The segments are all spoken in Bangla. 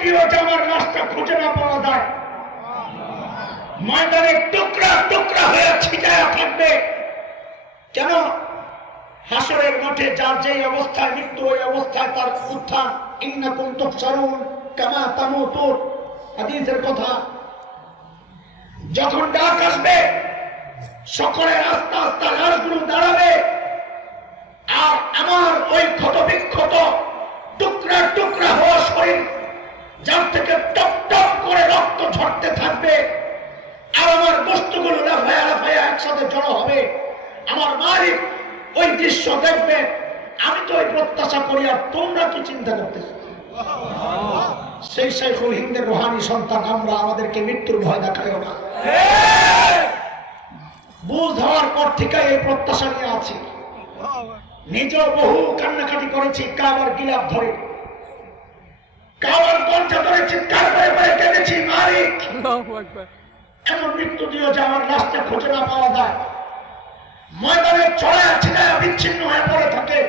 দিও যে আমার লাশটা খুঁজে না পাওয়া যায়, ময়দানে টুকরা টুকরা হয়ে ছিটায়া থাকবে। কেন? হাসরের মাঠে যার যেই অবস্থায় মৃত্যু, ওই অবস্থায় তার উত্থান। ইন্নাকুম তুহশারুন কামা তামুতুন, হাদিসের কথা। যখন ডাক আসবে, সকলের আস্তে আস্তে লাশগুলো দাঁড়াবে, আর আমার ওই ক্ষত বিক্ষত টুকরা টুকরা হওয়া শরীর, যার থেকে টপ টপ করে রক্ত ঝরতে থাকবে, আর আমার বস্তুগুলো লাফায়া লাফায়া একসাথে জড়ো হবে। আমার মালিক ওই দৃশ্য দেখবে। আমি তো ওই প্রত্যাশা করি, আর তোমরা কি চিন্তা করতেছ? সেই শাইখুল হিন্দের রুহানি সন্তান আমরা, আমাদেরকে মৃত্যুর ভয় দেখায়ও না। বুঝ হওয়ার পর থেকে এই প্রত্যাশা নিয়ে আছি। নিজেও বহু কান্নাকাটি করেছি, কাবার গিলাপ ধরে, কাবার গঞ্জা ধরে চিৎকার করে করে কেঁদেছি, মালিক এমন মৃত্যু দিও যে আমার লাশটা খুঁজে না পাওয়া যায়। ময়দানে ছড়ায় ছিটায় বিচ্ছিন্ন হয়ে পড়ে থাকে,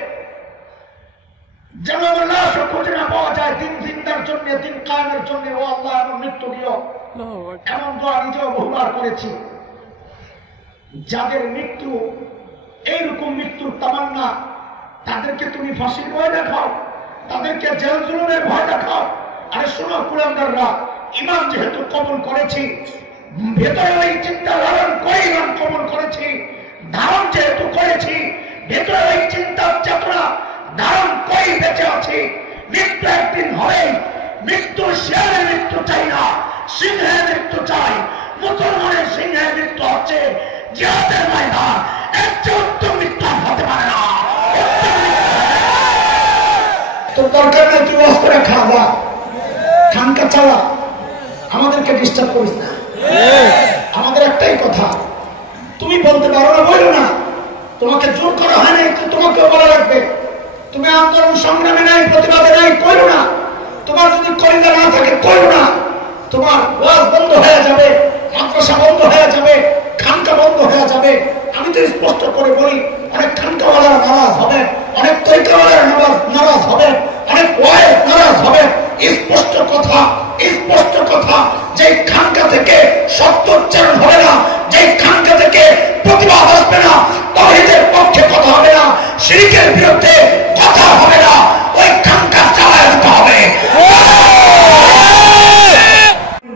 যেন আমার লাশও খুঁজে না পাওয়া যায়। দিন জিন্দার জন্য, দিন কায়েমের জন্য ও আল্লাহ এমন মৃত্যু দিও। এমন দোয়া নিজেও বহুবার করেছি। যাদের মৃত্যু এইরকম মৃত্যুর তামান্না, তাদেরকে তুমি ফাঁসির ভয় দেখাও, তাদেরকে জেল জুলুমের ভয় দেখাও। আরে শোনো কুলাঙ্গাররা, ইমান যেহেতু কবুল করেছি, ভেতরে ওই চিন্তা লালন করে ইমান কবুল করেছি, ধারণ যেহেতু করেছি, ভেতরে ওই চিন্তার চেতনা ধারণ করে বেঁচে আছি। মৃত্যু একদিন হবে। মৃত্যু শেয়ারের মৃত্যু চাই না, সিংহের মৃত্যু চাই। মুসলমানের সিংহের মৃত্যু হচ্ছে জিহাদের ময়দান। এর চেয়ে উত্তম মৃত্যু হতে পারে না। তোর দরকার নেই, তুই ওয়াজ করে খাওয়া, খানকা চালা, আমাদেরকে ডিস্টার্ব করিস না। আমাদের একটাই কথা, তুমি বলতে পারো না, বলো না। তোমাকে জোর করা হয় নাই, তোমাকেও বলা লাগবে। তুমি আন্দোলন সংগ্রামে নাই, প্রতিবাদে নাই, করো না। তোমার যদি কলিজা না থাকে, করো না। তোমার ওয়াজ বন্ধ হয়ে যাবে, মাদ্রাসা বন্ধ হয়ে যাবে, খানকা বন্ধ হয়ে যাবে। আমি তো স্পষ্ট করে বলি, অনেক খানকাওয়ালারা নারাজ হবে, অনেক তরিকাওয়ালারা নারাজ হবে, অনেক ওয়াইজ নারাজ হবে। স্পষ্ট কথা, স্পষ্ট কথা, যে খানকা থেকে সত্য উচ্চারণ হবে না, যে খানকা থেকে প্রতিবাদ আসবে না, তাওহীদের পক্ষে কথা হবে না, শিরকের বিরুদ্ধে কথা হবে না, ওই খানকা চালায় দিতে হবে।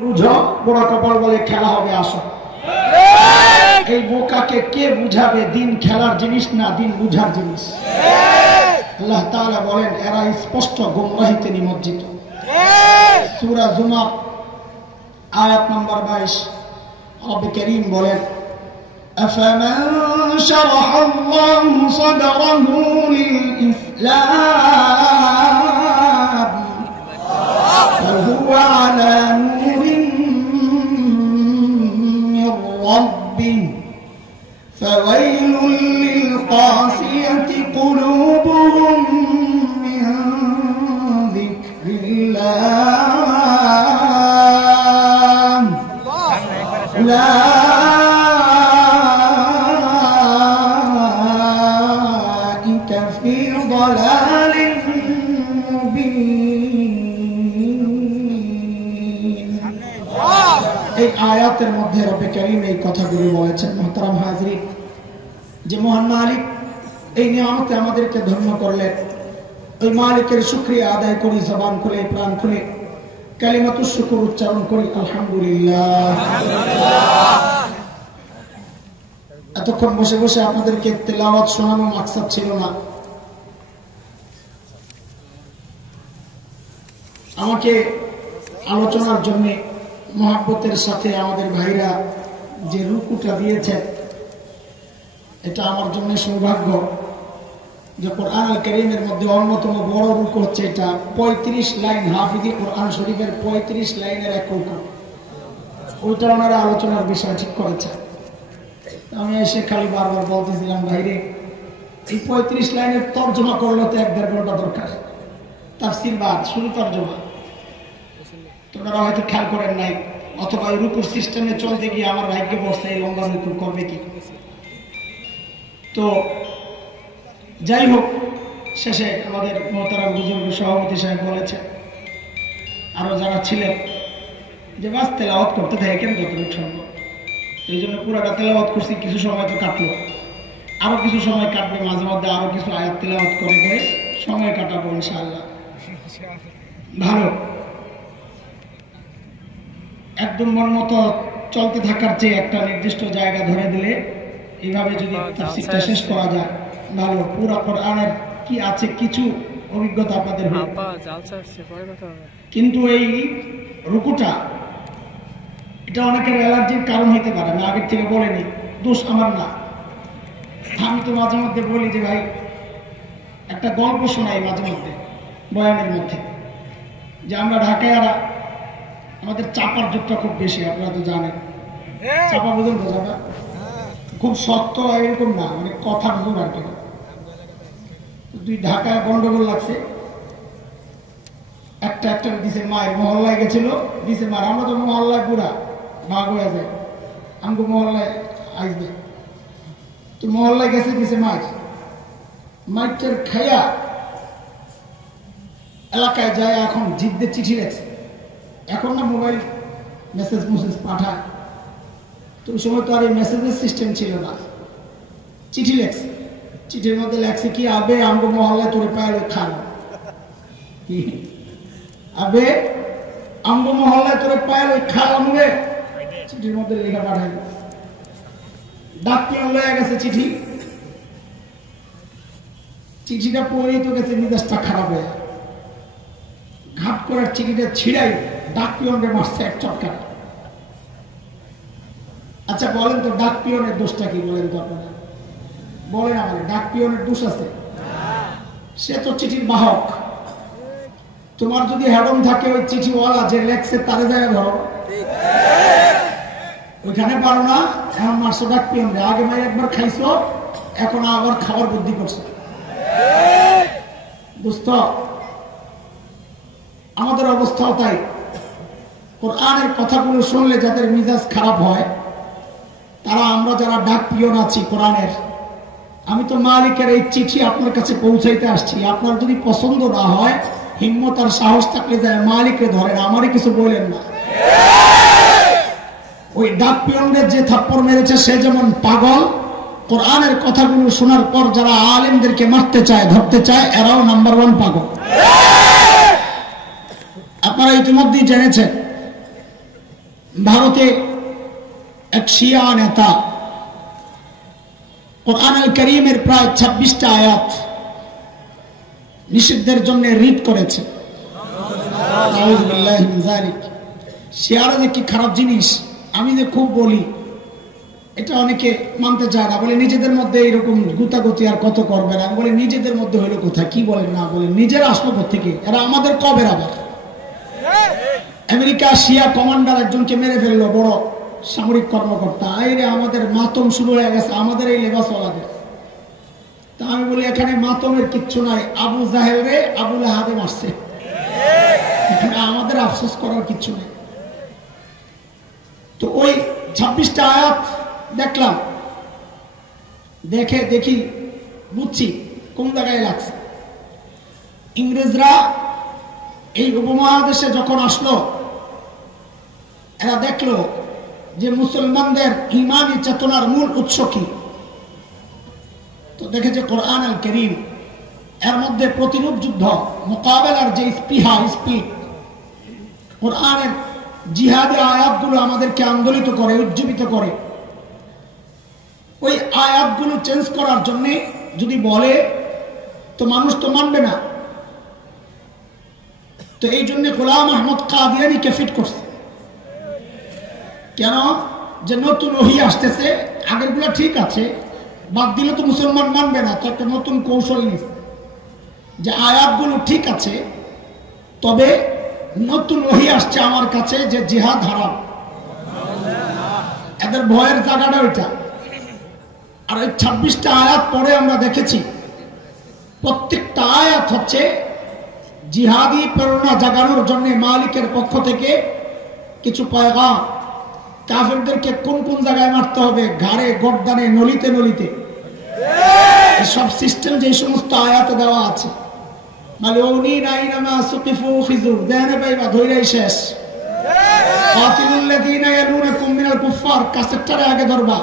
বুঝো, বড় কপাল বলে খেলা হবে, আসো। এই বোকাকে কে বুঝাবে? দিন খেলার জিনিস না, দিন বুঝার জিনিস। আল্লাহ তাআলা বলেন, এরা স্পষ্ট গুমরাহিতে নিমজ্জিত। সূরা জুমার আয়াত নম্বর 22, রব্বে কারীম বলেন, أفمن شرح الله صدره للإسلام فهو على نور من ربه فويل للقاسية قلوبهم من ذكر الله أولئك في ضلال مبين। এই আয়াতের মধ্যে রব্বে কারীম এই কথাগুলো বলেছেন। মুহতারাম হাজরিন, যে মহান মালিক এই নিয়ামতে আমাদেরকে ধন্য করলেন, ওই মালিকের শুকরিয়া আদায় করি, জবান খুলে প্রাণ খুলে কালিমাতুশ শুকর উচ্চারণ করি, আলহামদুলিল্লাহ। এতক্ষণ বসে বসে আপনাদেরকে তেলাওয়াত শোনানো মাকসাদ ছিল না। আমাকে আলোচনার জন্য মহব্বতের সাথে আমাদের ভাইরা যে রুকুটা দিয়েছেন, এটা আমার জন্য সৌভাগ্য যে কোরআন আল কারীমের মধ্যে অন্যতম বড় রুকু হচ্ছে এটা। 35 লাইন হাফিজি কোরআন শরীফের 35 লাইনের এক রুকু। ওইটা ওনারা আলোচনার বিষয় ঠিক করেছে। আমি এসে খালি বারবার বলতেছিলাম, ভাইরে এই 35 লাইনের তর্জমা করলে তো 1-1.5 ঘন্টা দরকার। তাফসীর বাদ, শুধু তর্জমা। তোমরা হয়তো খেয়াল করেন নাই, অথবা এই রুকুর সিস্টেমে চলতে গিয়ে আমার ভাগ্যে বসতে এই লম্বা রুকু করবে কি। তো যাই হোক, শেষে আমাদের মোহতারাম বুজুর্গ সভাপতি সাহেব বলেছে আরো যারা ছিলেন যে বাস তেলাওয়াত করতে থাকেন যতটুকু সম্ভব, এই জন্য পুরাটা তেলাওয়াত করছি। কিছু সময় তো কাটলো, আরো কিছু সময় কাটবে, মাঝে মধ্যে আরো কিছু আয়াত তেলাওয়াত করে করে সময় কাটাবো ইনশাআল্লাহ। ভালো একদম মন মতো চলতে থাকার চেয়ে একটা নির্দিষ্ট জায়গা ধরে দিলে এইভাবে যদি তাফসীরটা শেষ করা যায় ভালো। পুরো কোরআনের কি আছে কিছু অভিজ্ঞতা আপনাদের হবে, কিন্তু এই রুকুটা এটা অনেকের অ্যালার্জির কারণ হতে পারে। আমি আগের থেকে বলিনি, দোষ আমার না। আমি তো মাঝে মধ্যে বলি যে ভাই একটা গল্প শোনাই মাঝে মধ্যে বয়ানের মধ্যে, যে আমরা ঢাকায় আর আমাদের চাপার যুগটা খুব বেশি, আপনারা তো জানেন। চাপা বুঝুন তো, চাপা খুব শক্ত এরকম না, মানে কথা বুঝুন আর কি। দুই ঢাকায় গন্ডগোল লাগছে, একটা দিছে মায়ের মহল্লায় গেছিল, দিছে মার। আমরা তো মহল্লায় পুরা ভাগ হয়ে যায়, আমাকে মহল্লায় আসবে তো মহল্লায় গেছে, দিছে মায়ের। মাইটের খাইয়া এলাকায় যায়, এখন জিদ্দের চিঠি লেখছে। এখন না মোবাইল মেসেজ পাঠায়, তো ওই সময় তো আর এই মেসেজের সিস্টেম ছিল না, চিঠি লেখছে। চিঠির মধ্যে লেখছে কি, আবে আমগো মহল্লায় তোরে পায় খান, আবে আমগো মহল্লায় তোরে পায় খাওয়াবে। চিঠির মধ্যে লেখা পাঠাই, ডাক পিয়ন লয়ে গেছে চিঠি। চিঠিটা পড়েই তো গেছে মেজাজটা খারাপ হয়ে, ঘাট করার চিঠিটা ছিড়াই ডাক পিয়নকে মারছে এক চটকার। আচ্ছা বলেন তো ডাক পিয়নের দোষটা কি, বলেন তো আপনারা, বলেন আমাদের ডাক পিয়নের দোষ আছে? সে তো চিঠির বাহক। তোমার যদি হেডম থাকে ওই চিঠিওয়ালা যে লেখছে তারে যায় ধরো, ওইখানে পারো না। এখন মারছো ডাক পিয়নরে, আগে ভাই একবার খাইছো, এখন আবার খাওয়ার বুদ্ধি করছো। দোস্ত আমাদের অবস্থাও তাই। কোরআনের কথাগুলো শুনলে যাদের মিজাজ খারাপ হয়, তারা আমরা যারা ডাক পিয়ন আছি কোরআনের, আমি তো মালিকের এই চিঠি আপনার কাছে পৌঁছাইতে আসছি। আপনার যদি পছন্দ না হয়, হিম্মত আর সাহস থাকলে যায় মালিককে ধরেন, আমারই কিছু বলেন না। ওই ডাক পিয়নদের যে থাপ্পড় মেরেছে সে যেমন পাগল, কোরআনের কথাগুলো শোনার পর যারা আলেমদেরকে মারতে চায় ধরতে চায়, এরাও নাম্বার 1 পাগল। আপনারা ইতিমধ্যেই জেনেছেন ভারতে এক শিয়া নেতা কোরআনুল কারীমের প্রায় 26টা আয়াত নিষিদ্ধের জন্য রিট করেছে। আউযু বিল্লাহি মিন যালিক। শিয়ারা যে কি খারাপ জিনিস আমি যে খুব বলি, এটা অনেকে মানতে চায় না, বলে নিজেদের মধ্যে এরকম গুতাগুতি আর কত করবে না। বলে নিজেদের মধ্যে হইলো কোথায়, কি বলেন না বলে নিজের আসলো থেকে, এরা আমাদের কবের আবার। আমেরিকা শিয়া কমান্ডার একজনকে মেরে ফেললো, বড় সামরিক কর্মকর্তা। আইরে আমাদের মাতম শুরু হয়ে গেছে আমাদের এই লেবাসওয়ালাদের। তা আমি বলি এখানে মাতমের কিচ্ছু নাই, আবু জাহেল রে আবু লাহাবে মারছে, এখানে আমাদের আফসোস করার কিচ্ছু নেই। তো ওই 26টা আয়াত দেখলাম, দেখি বুঝছি কোন জায়গায় লাগছে। ইংরেজরা এই উপমহাদেশে যখন আসলো, এরা দেখলো যে মুসলমানদের ইমানি চেতনার মূল উৎস কি। তো দেখেছে কোরআনুল কারীম, এর মধ্যে প্রতিরূপ যুদ্ধ মোকাবেলার যে স্পৃহা স্পিরিট, কোরআনের জিহাদি আয়াতগুলো আমাদেরকে আন্দোলিত করে, উজ্জীবিত করে। ওই আয়াতগুলো চেঞ্জ করার জন্য যদি বলে তো মানুষ তো মানবে না। তো এই জন্য গোলাম আহমদ কাদিয়ানীকে ফিট করছে। কেন? যে নতুন ওহী আসতেছে, আগেরগুলো ঠিক আছে, বাদ দিলে তো মুসলমান মানবে না। তো একটা নতুন কৌশল নিচ্ছে যে আয়াতগুলো ঠিক আছে, তবে নতুন ওহী আসছে আমার কাছে যে জিহাদ হারাম। এদের ভয়ের জায়গাটা ওইটা। আর ওই 26টা আয়াত পরে আমরা দেখেছি প্রত্যেকটা আয়াত হচ্ছে জিহাদি প্রেরণা জাগানোর জন্য মালিকের পক্ষ থেকে কিছু পয়গাম। কাফেরদেরকে কোন কোন জায়গায় মারতে হবে, ঘাড়ে, গর্দানে, নলিতে নলিতে, সব সিস্টেম যে সমস্ত আয়াতে দেওয়া আছে। মালউনিনা আইনামা সুকিফু খিজুর দেনে পাইবা ধইরাই শেষ। কাতিলুল লাযিনা ইয়ালুনাকুম মিনাল কুফফার কাছেরটারে আগে ধরবা।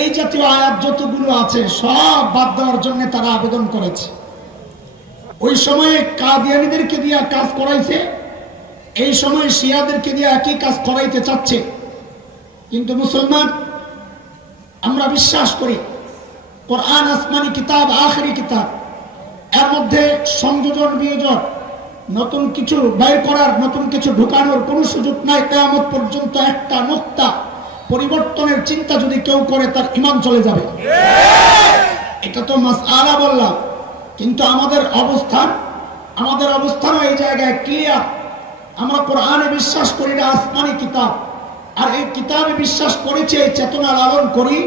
এই জাতীয় আয়াত যতগুলো আছে সব বাদ দেওয়ার জন্য তারা আবেদন করেছে। ওই সময়ে কাদিয়ানীদেরকে দিয়ে কাজ করাইছে, এই সময় শিয়াদেরকে দিয়ে একই কাজ করাইতে চাচ্ছে। কিন্তু মুসলমান আমরা বিশ্বাস করি কোরআন আসমানি কিতাব, আখেরি কিতাব, এর মধ্যে সংযোজন বিয়োজন, নতুন কিছু বের করার, নতুন কিছু ঢুকানোর কোন সুযোগ নাই। কিয়ামত পর্যন্ত একটা নুকতা পরিবর্তনের চিন্তা যদি কেউ করে তার ঈমান চলে যাবে। এটা তো মাসআলা বললাম, কিন্তু আমাদের অবস্থান এই জায়গায় ক্লিয়ার। আমরা কোরআনে বিশ্বাস করি না, আসমানি কিতাব, আর এই কিতাবে বিশ্বাস করেছি, এই চেতনা লালন করি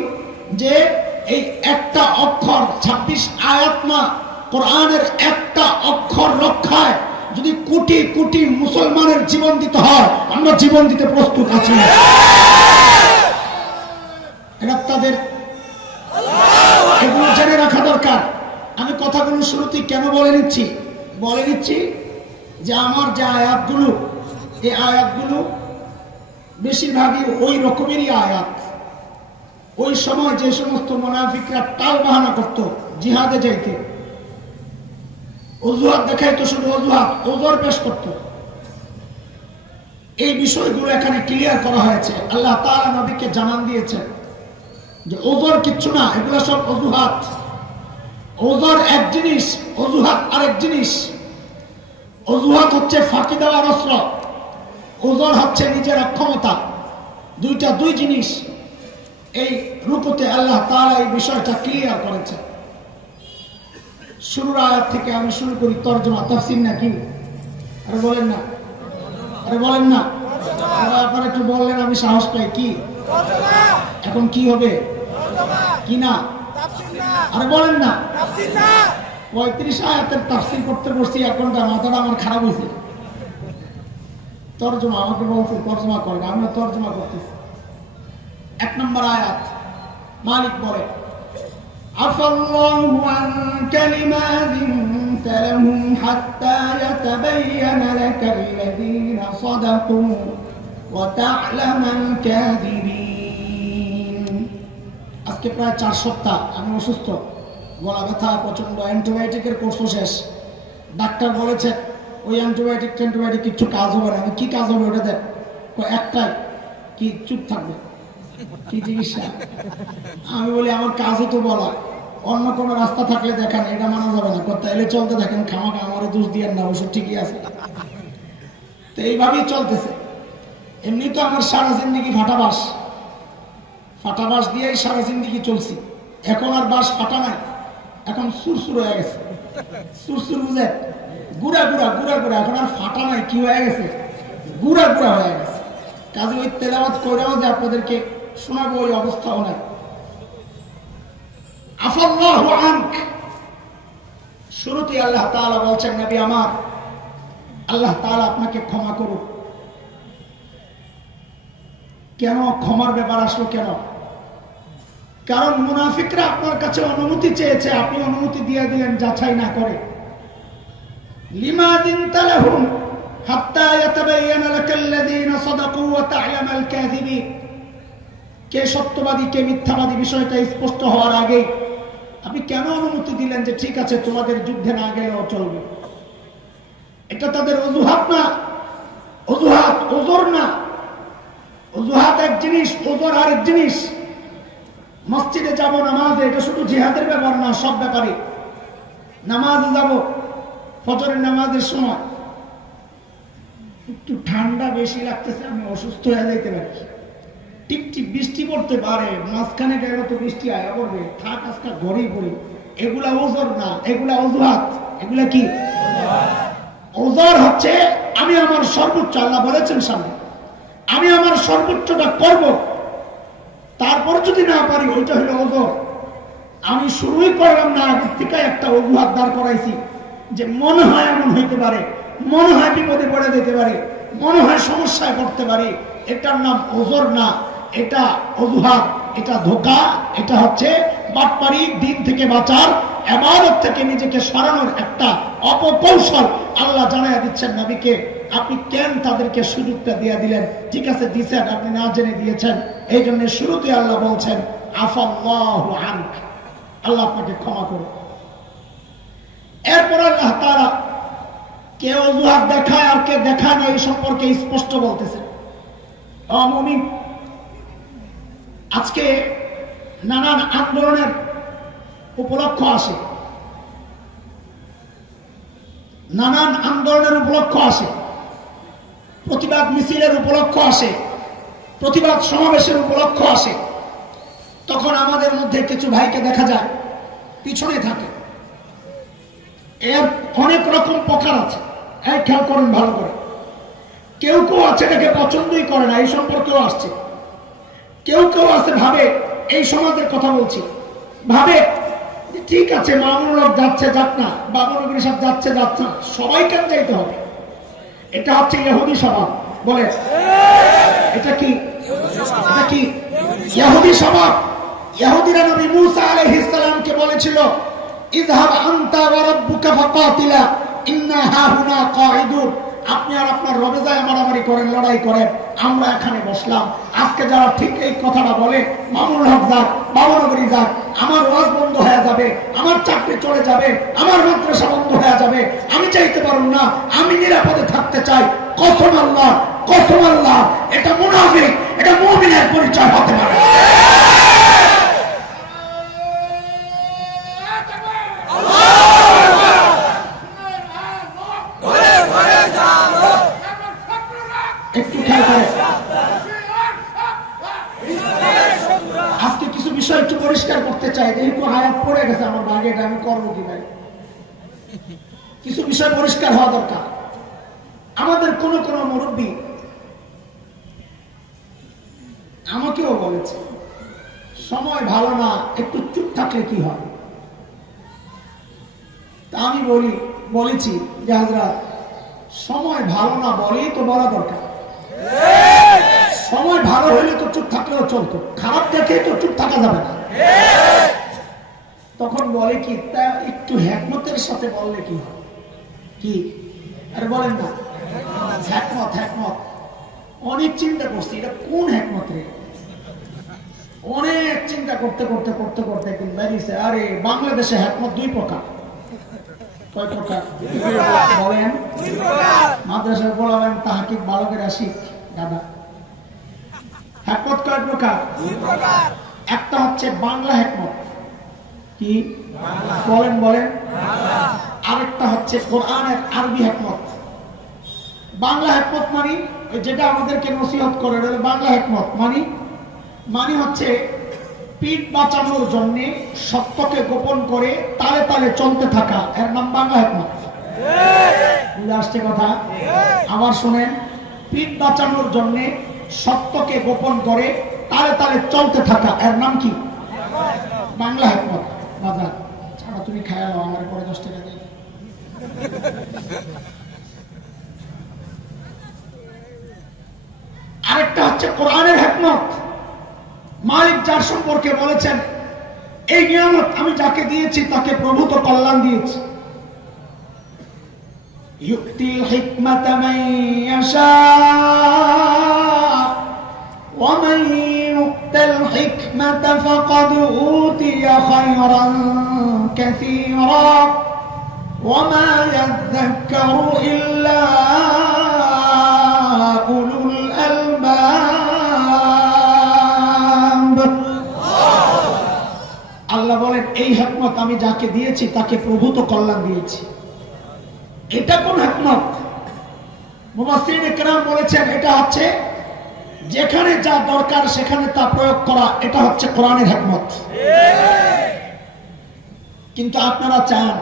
যে এই একটা অক্ষর 26 আয়াত না, কোরআনের একটা অক্ষর রক্ষায় যদি কোটি কোটি মুসলমানের জীবন দিতে হয়, আমরা জীবন দিতে প্রস্তুত আছি। এটা তাদের এগুলো জেনে রাখা দরকার। আমি কথাগুলো শুরুতেই কেন বলে নিচ্ছি যে আমার যে আয়াতগুলো, এই আয়াতগুলো বেশিরভাগই ওই রকমেরই আয়াত। ওই সময় যে সমস্ত মুনাফিকরা টাল বাহানা করত জিহাদে যাইতে, অজুহাত দেখাইতো, শুধু অজুহাত, ওজর পেশ করত, এই বিষয়গুলো এখানে ক্লিয়ার করা হয়েছে। আল্লাহ তাআলা নবীকে জানান দিয়েছেন যে ওজর কিচ্ছু না, এগুলো সব অজুহাত। ওজর এক জিনিস, অজুহাত আরেক জিনিস। অজুহাত হচ্ছে ফাঁকি দেওয়ার অস্ত্র, ওজর হচ্ছে নিজের অক্ষমতা। দুই জিনিস। এই রূপতে আল্লাহ তাআলা এই বিষয়টা ক্লিয়ার করেছেন। শুরুর আয়াত থেকে আমি শুরু করি, তরজমা তাফসীর নাকি? আরে বলেন না, আপনারা একটু বললেন আমি সাহস পাই। কি এখন কি হবে? কি না? আরে বলেন না। 35 আয়াতের তাফসীর করতে বসছি, 1 ঘন্টা, মাথাটা আমার খারাপ হয়েছে। তরজমা আমাকে বলছে তরজমা করেন, আমরা তরজমা করতেছি। 1 নম্বর আয়াত, মালিক বলে আফাল্লাহু আনকা লিমা যিনতা লাহুম হাত্তা ইয়াতাবায়ানা লাকাল্লাযীনা সাদাকু ওয়া তা'লামাল কাযিবিন। আজকে প্রায় 4 সপ্তাহ আমি অসুস্থ, গলা ব্যথা প্রচন্ড, অ্যান্টিবায়োটিকের কোর্স শেষ। ডাক্তার বলেছে ওই অ্যান্টিবায়োটিক কিছু কাজ হবে না। আমি কি কাজ হবে ওটা দেখ? একটাই, কি চুপ থাকবে। কি চিকিৎসা? আমি বলি আমার কাজও তো বলা, অন্য কোনো রাস্তা থাকলে দেখান, এটা মানা যাবে না। তাইলে চলতে থাকেন, খামাখা আমারে দোষ দিয়ে না, ওষুধ ঠিকই আছে। তো এইভাবেই চলতেছে। এমনি তো আমার সারা জিন্দিগি ফাটা বাস দিয়েই সারা জিন্দিগি চলছি। এখন আর বাস ফাটা নাই, এখন সুরসুর হয়ে গেছে। সুরসুর বুঝে গুড়া, এখন আর ফাটা নাই, কি হয়ে গেছে? গুড়া হয়ে গেছে। কাজে ওই তেলাওয়াত করেও যে আপনাদেরকে শোনাবো ওই অবস্থাও নাই। আফাল্লাহু আনক, শুরুতে আল্লাহ তাআলা বলছেন নবী আমার, আল্লাহ তাআলা আপনাকে ক্ষমা করুন। কেন ক্ষমার ব্যাপার আসলো? কেন? কারণ মুনাফিকরা আপনার কাছে অনুমতি চেয়েছে, আপনি অনুমতি দিয়ে দিলেন যাচাই না করে। লিমা যিনতা লাহুম হাত্তা ইয়াতাবায়ানা লাকাল্লাযীনা সাদাকু ওয়া তা'লামাল কাযিবিন। কে সত্যবাদী কে মিথ্যাবাদী বিষয়টা স্পষ্ট হওয়ার আগে আপনি কেন অনুমতি দিলেন যে ঠিক আছে তোমাদের যুদ্ধে না গেলেও চলবে? এটা তাদের অজুহাত না, ওজর না। অজুহাত এক জিনিস, ওজর আরেক জিনিস। মসজিদে যাব নামাজে, এটা শুধু জিহাদের ব্যাপার না, সব ব্যাপারে। নামাজে যাব, ফজরের নামাজের সময় একটু ঠান্ডা বেশি লাগতেছে, আমি অসুস্থ হয়ে যাইতে পারি, টিপটিপ বৃষ্টি পড়তে পারে, মাঝখানে গেলে তো বৃষ্টি আয়া পড়বে, থাক আজকে ঘরেই পড়ি। এগুলা ওজর না, এগুলা অজুহাত। এগুলা কি? ওজর হচ্ছে আমি আমার সর্বোচ্চ, আল্লাহ বলেছেন সামনে, আমি আমার সর্বোচ্চটা করব, তারপর যদি না পারি ওইটা হলো ওজর। আমি শুরুই করলাম না, আগের থেকে একটা অজুহাত দাঁড় করাইছি যে মনে হয় এমন হইতে পারে, মনে হয় বিপদে পড়ে যেতে পারে, মনে হয় সমস্যায় পড়তে পারে। এটার নাম ওজর না, এটা অজুহাত, এটা ধোঁকা, এটা হচ্ছে বাটপারি, দিন থেকে বাঁচার ইবাদত থেকে নিজেকে সরানোর একটা অপকৌশল আল্লাহ জানায়া দিচ্ছেন নবীকে। আপনি কেন তাদেরকে সুযোগটা দিয়ে দিলেন? ঠিক আছে দিয়েছেন, আপনি না জেনে দিয়েছেন, এই জন্য শুরুতে আল্লাহ বলছেন আফাল্লাহু আনক, আল্লাহ আপনাকে ক্ষমা করুন। এরপর আল্লাহ তাআলা কে অজুহাত দেখায় আর কে দেখায় না এই সম্পর্কে স্পষ্ট বলতেছেন। মুমিন, আজকে নানান আন্দোলনের উপলক্ষ আসে, নানান আন্দোলনের উপলক্ষ আসে, প্রতিবাদ মিছিলের উপলক্ষ আসে, প্রতিবাদ সমাবেশের উপলক্ষ আসে। তখন আমাদের মধ্যে কিছু ভাইকে দেখা যায় পিছনে থাকে। এর অনেক রকম প্রকার আছে, এই খেয়াল করেন ভালো করে। কেউ কেউ আছে এটাকে পছন্দই করে না, এই সম্পর্কেও আসছে। কেউ কেউ আছে ভাবে, এই সমাজের কথা বলছি, ভাবে ঠিক আছে মামুনুল হক যাচ্ছে যাক না, বাবুনগরী সাহেব যাচ্ছে যাচ্ছে না, সবাই কেন যাইতে হবে? এটা হচ্ছে ইহুদি স্বভাব। বলে এটা কি? এটা কি ইহুদি স্বভাব? ইহুদিরা নবী মুসা আলাইহিস সালামকে বলেছিল ইযহাব আনতা ওয়া রাব্বুকা ফাকাতিলা ইন্না হাহুনা কাঈদুন, আপনি আর আপনার রবে যায় মারামারি করেন, লড়াই করেন, আমরা এখানে বসলাম। আজকে যারা ঠিক এই কথাটা বলে, মামুনুল হক যাক, বাবুনগরী যাক, আমার ওয়াজ বন্ধ হয়ে যাবে, আমার চাকরি চলে যাবে, আমার মাদ্রাসা বন্ধ হয়ে যাবে, আমি চাইতে পারব না, আমি নিরাপদে থাকতে চাই। কসম আল্লাহ, কসম আল্লাহ, এটা মুনাফিক, এটা মুমিনের পরিচয় হতে পারে। একটু খেয়াল করে আজকে কিছু বিষয় একটু পরিষ্কার করতে চাই, যেহেতু আয়াত পড়ে গেছে আমার ভাগে, এটা আমি করবো কি ভাই? কিছু বিষয় পরিষ্কার হওয়া দরকার। আমাদের কোন কোন মুরব্বী আমাকেও বলেছে সময় ভালো না, একটু চুপ থাকলে কি হয়? তা আমি বলেছি যে হাজরাত, সময় ভালো না বলেই তো বলা দরকার। সময় ভালো হইলে তো চুপ থাকলেও চলতো, খারাপ দেখে তো চুপ থাকা যাবে না। তখন বলে কি, তা একটু হিকমতের সাথে বললে কি হয়? কি আর বলেন না? হিকমত, হিকমত। অনেক চিন্তা করছি, এটা কোন হিকমত রে? অনেক চিন্তা করতে করতে করতে করতে একদিন বেরিয়েছে, আরে বাংলাদেশে হিকমত দুই প্রকার। কয় প্রকার বলেন? মাদ্রাসায় পড়াবেন, তাহকিক বালকের আশিক দাদা। হিকমত কয় প্রকার? একটা হচ্ছে বাংলা হিকমত। কি বলেন? বলেন। আরেকটা হচ্ছে কোরআনের আরবি হিকমত। বাংলা হিকমত মানে যেটা আমাদেরকে নসিহত করে, বাংলা হিকমত মানে হচ্ছে পিঠ বাঁচানোর জন্য সত্যকে গোপন করে তালে তালে চলতে থাকা, এর নাম বাংলা হিকমত। বুঝে আসছে কথা? আবার শুনেন, পিঠ বাঁচানোর জন্য সত্যকে গোপন করে তালে তালে চলতে থাকা, এর নাম কি? বাংলা হিকমত। বাজার ছাড়া তুমি খায়া নাও, আমার পরে 10 টাকা দিয়ে। আরেকটা হচ্ছে কোরআনের হিকমত। মালিক যার সম্পর্কে বলেছেন, এই নিয়ামত আমি যাকে দিয়েছি তাকে প্রভূত কল্যাণ দিয়েছি। ইউতিল হিকমাতা মান ইয়াশা ওয়া মান ইউতিল হিকমাতা ফাকাদ উতিয়া খায়রান কাসীরা ওয়া মা ইয়াযাক্কারু ইল্লা উলুল আলবাব। আল্লাহ বলেন, এই হিকমত আমি যাকে দিয়েছি তাকে প্রভূত কল্যাণ দিয়েছি। এটা কোন হিকমত? মুফাসসিরিনে কেরাম বলেছেন, এটা হচ্ছে যেখানে যা দরকার সেখানে তা প্রয়োগ করা, এটা হচ্ছে কোরআনের হিকমত। কিন্তু আপনারা চান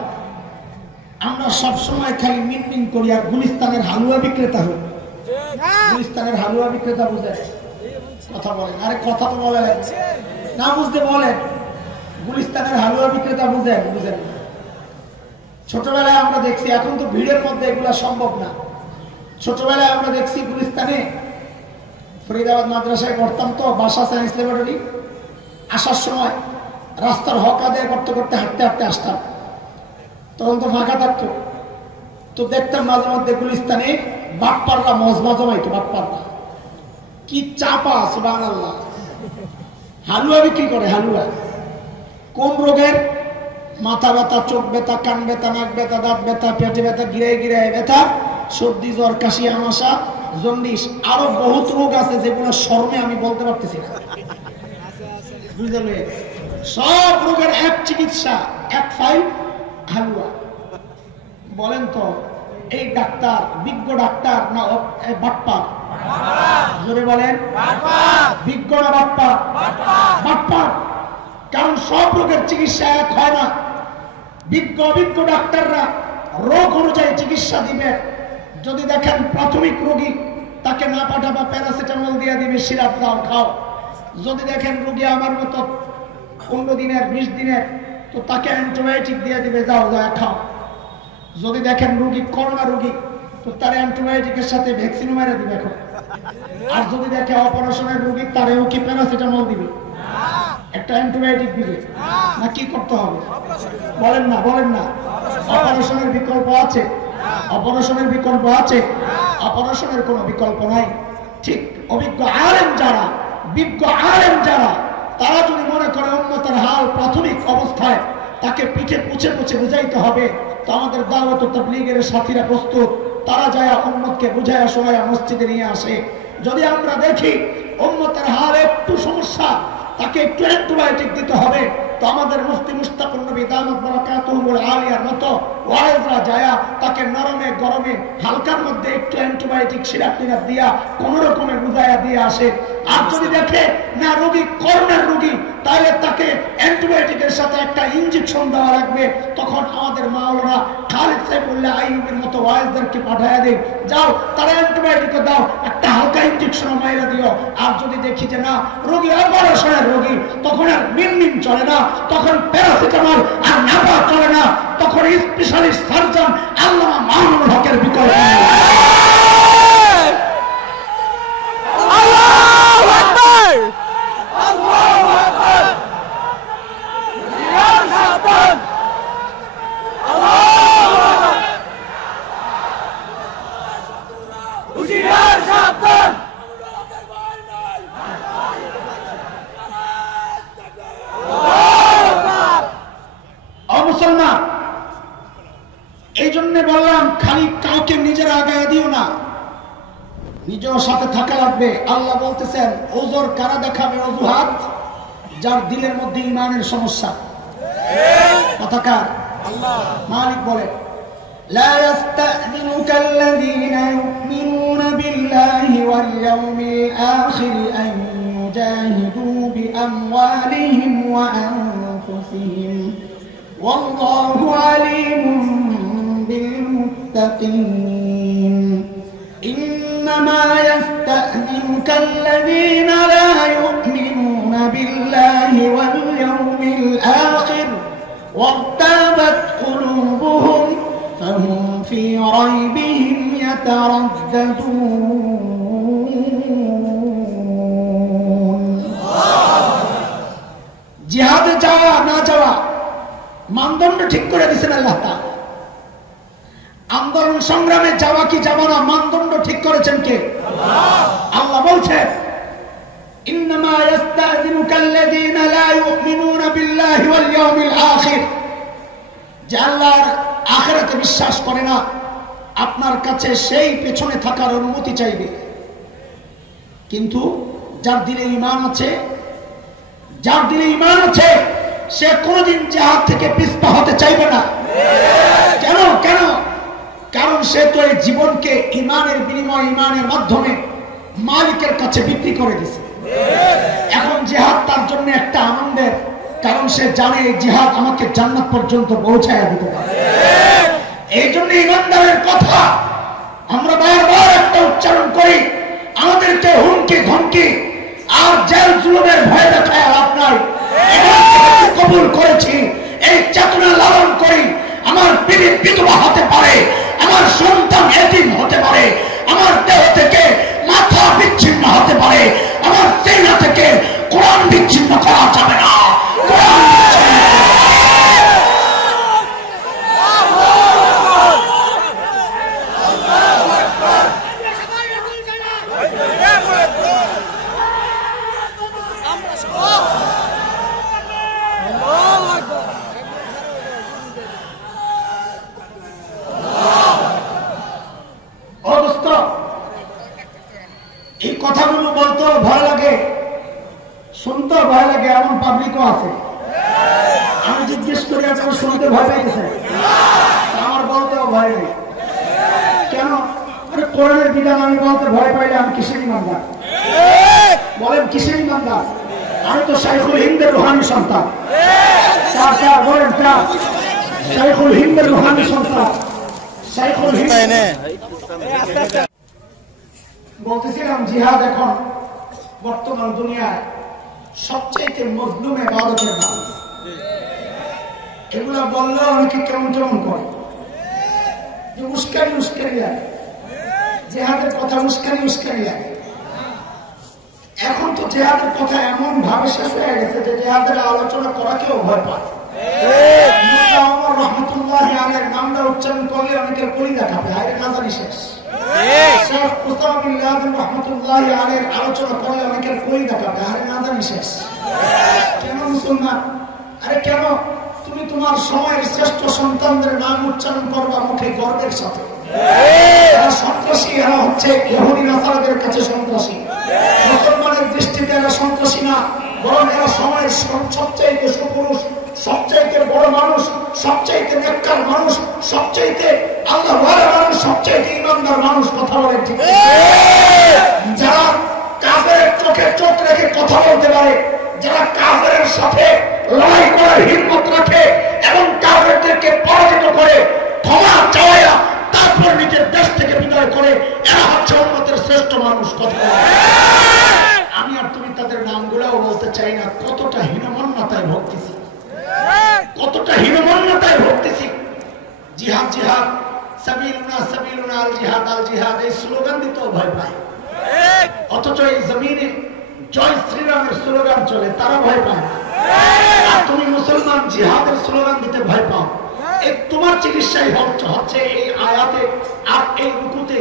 আমরা সব সময় খালি মিনমিন করি আর গুলিস্তানের হালুয়া বিক্রেতা হই। গুলিস্তানের হালুয়া বিক্রেতা বুঝেন? কথা বলেন, আরে কথা তো বলেন না, বুঝতে বলেন। গুলিস্তানের হালুয়া বিক্রেতা বুঝেন? বুঝেন? ছোটবেলায় আমরা দেখছি, এখন তো ভিড়ের মধ্যে এগুলা সম্ভব না। ছোটবেলায় আমরা দেখছি গুলিস্তানে, ফরিদাবাদ মাদ্রাসায় পড়তাম তো, বাসা সায়েন্স ল্যাবরেটরি, আসার সময় রাস্তার হক আদায় করতে করতে হাঁটতে হাঁটতে আসতাম। তখন তো ফাঁকা থাকতো, তো দেখতাম মাঝে মধ্যে গুলিস্তানে বাটপাররা মজমা জমাইতো। বাটপাররা কি চাপা, সুবহানাল্লাহ। হালুয়া বিক্রি করে, হালুয়া। কোন রোগের? মাথা ব্যথা, চোখ ব্যথা, কান ব্যথা, নাক ব্যথা, দাঁত ব্যথা, পেটে ব্যথা, গিরায় গিরায় ব্যথা, সর্দি, জ্বর, কাশি, আমাশা, জন্ডিস, আরো বহুত রোগ আছে যেগুলো শর্মে আমি বলতে পারতেছি না। বুঝলে, সব রোগের এক চিকিৎসা, এক ফাইল হালুয়া। বলেন তো এই ডাক্তার বিজ্ঞ ডাক্তার না বাটপার? জোরে বলেন, বিজ্ঞ না বাটপার? বাটপার। কারণ সব রোগের চিকিৎসা এক হয় না। বিজ্ঞ অভিজ্ঞ ডাক্তাররা রোগ অনুযায়ী চিকিৎসা দিবে। যদি দেখেন প্রাথমিক রোগী, তাকে না পাঠাবা, প্যারাসিটামল দিয়ে দিবে, সিরাপ দাও, খাও। যদি দেখেন রোগী আমার মতো 15 দিনের 20 দিনের, তো তাকে অ্যান্টিবায়োটিক দিয়ে দিবে, যাও যায় খাও। যদি দেখেন রোগী করোনা রোগী, তো তার অ্যান্টিবায়োটিকের সাথে ভ্যাকসিনও মেরে দিবে এখন। আর যদি দেখে অপারেশনের রোগী, তারেও কি প্যারাসিটামল দিবে, একটা অ্যান্টিবায়োটিক দিবে, না কি করতে হবে? বলেন না, বলেন না। অপারেশনের বিকল্প আছে? অপারেশনের বিকল্প আছে? অপারেশনের কোনো বিকল্প নাই। ঠিক অভিজ্ঞ আলেম যারা, বিজ্ঞ আলেম যারা, তারা যদি মনে করে উম্মতের হাল প্রাথমিক অবস্থায় তাকে পিঠে পুছে পুছে বুঝাইতে হবে, তো আমাদের দাওয়াত ও তাবলীগের সাথীরা প্রস্তুত। তারা যায় উম্মতকে বুঝায়া শোনায়া মসজিদে নিয়ে আসে। যদি আমরা দেখি উম্মতের হাল একটু সমস্যা, তাকে একটু অ্যান্টিবায়োটিক দিতে হবে, তো আমাদের মুফতি মুশতাকুর নবী দামাত বারাকাতুহুল আলিয়ার মতো ওয়াইজরা যায় তাকে নরমে গরমে হালকার মধ্যে একটু অ্যান্টিবায়োটিক সিরাপ টিরাপ দিয়া কোন রকমে বুঝাইয়া দিয়ে আসে। আর যদি দেখে না রোগী করোনার রোগী, তাহলে তাকে অ্যান্টিবায়োটিকের সাথে একটা ইনজেকশন দেওয়া লাগবে, তখন আমাদের মাওলানা খালিদ সাইফুল্লাহ আইয়ুবীর মতো ওয়াইজদেরকে পাঠায়া দেয়, যাও তারা অ্যান্টিবায়োটিক দাও, একটা হালকা ইনজেকশন মাইরা দিও। আর যদি দেখি যে না রোগী অপারেশনের রোগী, তখন আর মিনমিন চলে না, তখন প্যারাসিটামল আর নাপা চলে না, তখন স্পেশালিস্ট সার্জন আল্লামা মামুনুল হকের বিকল্প নেই। আল্লাহু আকবার, আল্লাহু আকবার, জিয়ার সাবধান, আল্লাহু আকবার, জিয়ার সাবধান। মুসলমান, এই জন্য বললাম খালি কাউকে নিজের আগায় দিও না, নিজের সাথে থাকা লাগবে। আল্লাহ বলতেছেন ওজোর কারা দেখাবে অজুহাত? যার দিলের মধ্যে ঈমানের সমস্যা। কথাকার মালিক বলে লা ইস্তাযিনুকা আল্লাযীনা ইউমিনুনা বিল্লাহি ওয়াল ইয়াউমিল আখির আন ইউজাহিদু বিআমওয়ালিহিম ওয়া আনফুসিহিম والله عليم بالمتقين إنما يستأذنك الذين لا يؤمنون بالله واليوم الآخر وارتابت قلوبهم فهم في ريبهم يترددون جهاد جاوا نا جاوا মানদণ্ড ঠিক করে দিয়েছেন আল্লাহ তাআলা। আন্দোলন সংগ্রামে যাওয়া কি যাওয়া না, মানদণ্ড ঠিক করেছেন কে? আল্লাহ। আল্লাহ বলছেন ইন্নামা ইস্তাযিনুকাল্লাযীনা লা ইউমিনুনা বিল্লাহি ওয়াল ইয়াউমিল আখির, যে আল্লাহর আখিরাতে বিশ্বাস করে না, আপনার কাছে সেই পেছনে থাকার অনুমতি চাইবে। কিন্তু যার দিলে ঈমান আছে, যার দিলে ঈমান আছে, সে কোনদিন জিহাদ থেকে পিছপা হতে চাইবে না। কেন? কেন? কারণ সে তো এই জীবনকে ঈমানের বিনিময়ে, ঈমানের মাধ্যমে মালিকের কাছে বিক্রি করে দিয়েছে। এখন জিহাদ তার জন্য একটা আনন্দের, কারণ সে জানে এই জিহাদ আমাকে জান্নাত পর্যন্ত পৌঁছায় দিতে পারে। এই জন্য ঈমানদারের কথা আমরা বারবার একটা উচ্চারণ করি, আমাদেরকে হুমকি ধমকি আর জেল জুলুমের ভয় দেখায় লাভ নাই। কবুল করেছি, এই চেতনা লালন করি, আমার বিবি বিধবা হতে পারে, আমার সন্তান এতিম হতে পারে, আমার দেহ থেকে মাথা বিচ্ছিন্ন হতে পারে, আমার সিনা থেকে কোরআন বিচ্ছিন্ন করা যাবে না। কোরআন কথাগুলো বলতেও ভয় লাগে, শুনতেও ভয় লাগে, এমন পাবলিকও আছে। আমি জিজ্ঞেস করি আপনারা শুনতে ভয় পাইতেছে? আমার বলতেও ভয় নেই। কেন? আরে কোরআনের বিধান আমি বলতে ভয় পাইলে আমি কিসের ইমানদার? বলেন কিসের ইমানদার? আমি তো শাইখুল হিন্দের রুহানি সন্তান। বলেন শাইখুল হিন্দের রুহানি সন্তান। শাইখুল হিন্দ বলতেছিলাম, জিহাদ এখন বর্তমান দুনিয়ায় সবচেয়ে মজলুম ইবাদতের নাম। এগুলা বললে অনেকে কেমন কেমন করে, যে উস্কানি লাগে, জিহাদের কথা উস্কানি লাগে। এখন তো জিহাদের কথা এমন ভাবে শেষ হয়ে গেছে যে জিহাদের আলোচনা করাকেও ভয় পায়। রহমতুল্লাহ আলাইহির নামটা উচ্চারণ করলে অনেকের কলিজা কাঁপে, আরে না জানি শেষ। শেখ ওসামা বিন লাদেন রহমতুল্লাহ আলাইহির আলোচনা করলে অনেকের কলিজা কাঁপে, আরে না জানি শেষ। কেন মুসলমান? আরে কেন? তুমি তোমার সময়ের শ্রেষ্ঠ সন্তানদের নাম উচ্চারণ করবা মুখে গর্বের সাথে। এরা সন্ত্রাসী, এরা হচ্ছে ইহুদি নাসারাদের কাছে সন্ত্রাসী। মুসলমানের দৃষ্টিতে এরা সন্ত্রাসী না, বরং এরা সময়ের সবচাইতে সুপুরুষ, সবচাইতে বড় মানুষ, সবচাইতে নেককার মানুষ, সবচাইতে আল্লাহওয়ালা মানুষ, সবচাইতে ইমানদার মানুষ। কথা বলে ঠিক? যারা কাফেরের চোখে চোখ রেখে কথা বলতে পারে, যারা কাফেরের সাথে লড়াই করার হিম্মত রাখে এবং কাফেরদেরকে পরাজিত করে ক্ষমা চাওয়া তারপর নিজের দেশ থেকে বিদায় করে, এরা হচ্ছে উম্মতের শ্রেষ্ঠ মানুষ। কথা আমি আর তুমি তাদের নামগুলাও বলতে চাই না। কতটা হীনমন্যতায় ভুগতেছি, কতটা হীনমন্যতায় ভুগতেছি। জিহাদ জিহাদ, সাবিলুনা সাবিলুনা আল জিহাদ আল জিহাদ, এই স্লোগান দিতেও ভয় পায়। অথচ এই জমিনে জয় শ্রীরামের স্লোগান চলে, তারা ভয় পায় না। আর তুমি মুসলমান জিহাদের স্লোগান দিতে ভয় পাও। এই তোমার চিকিৎসাই হচ্ছে এই আয়াতে আর এই রুকুতে,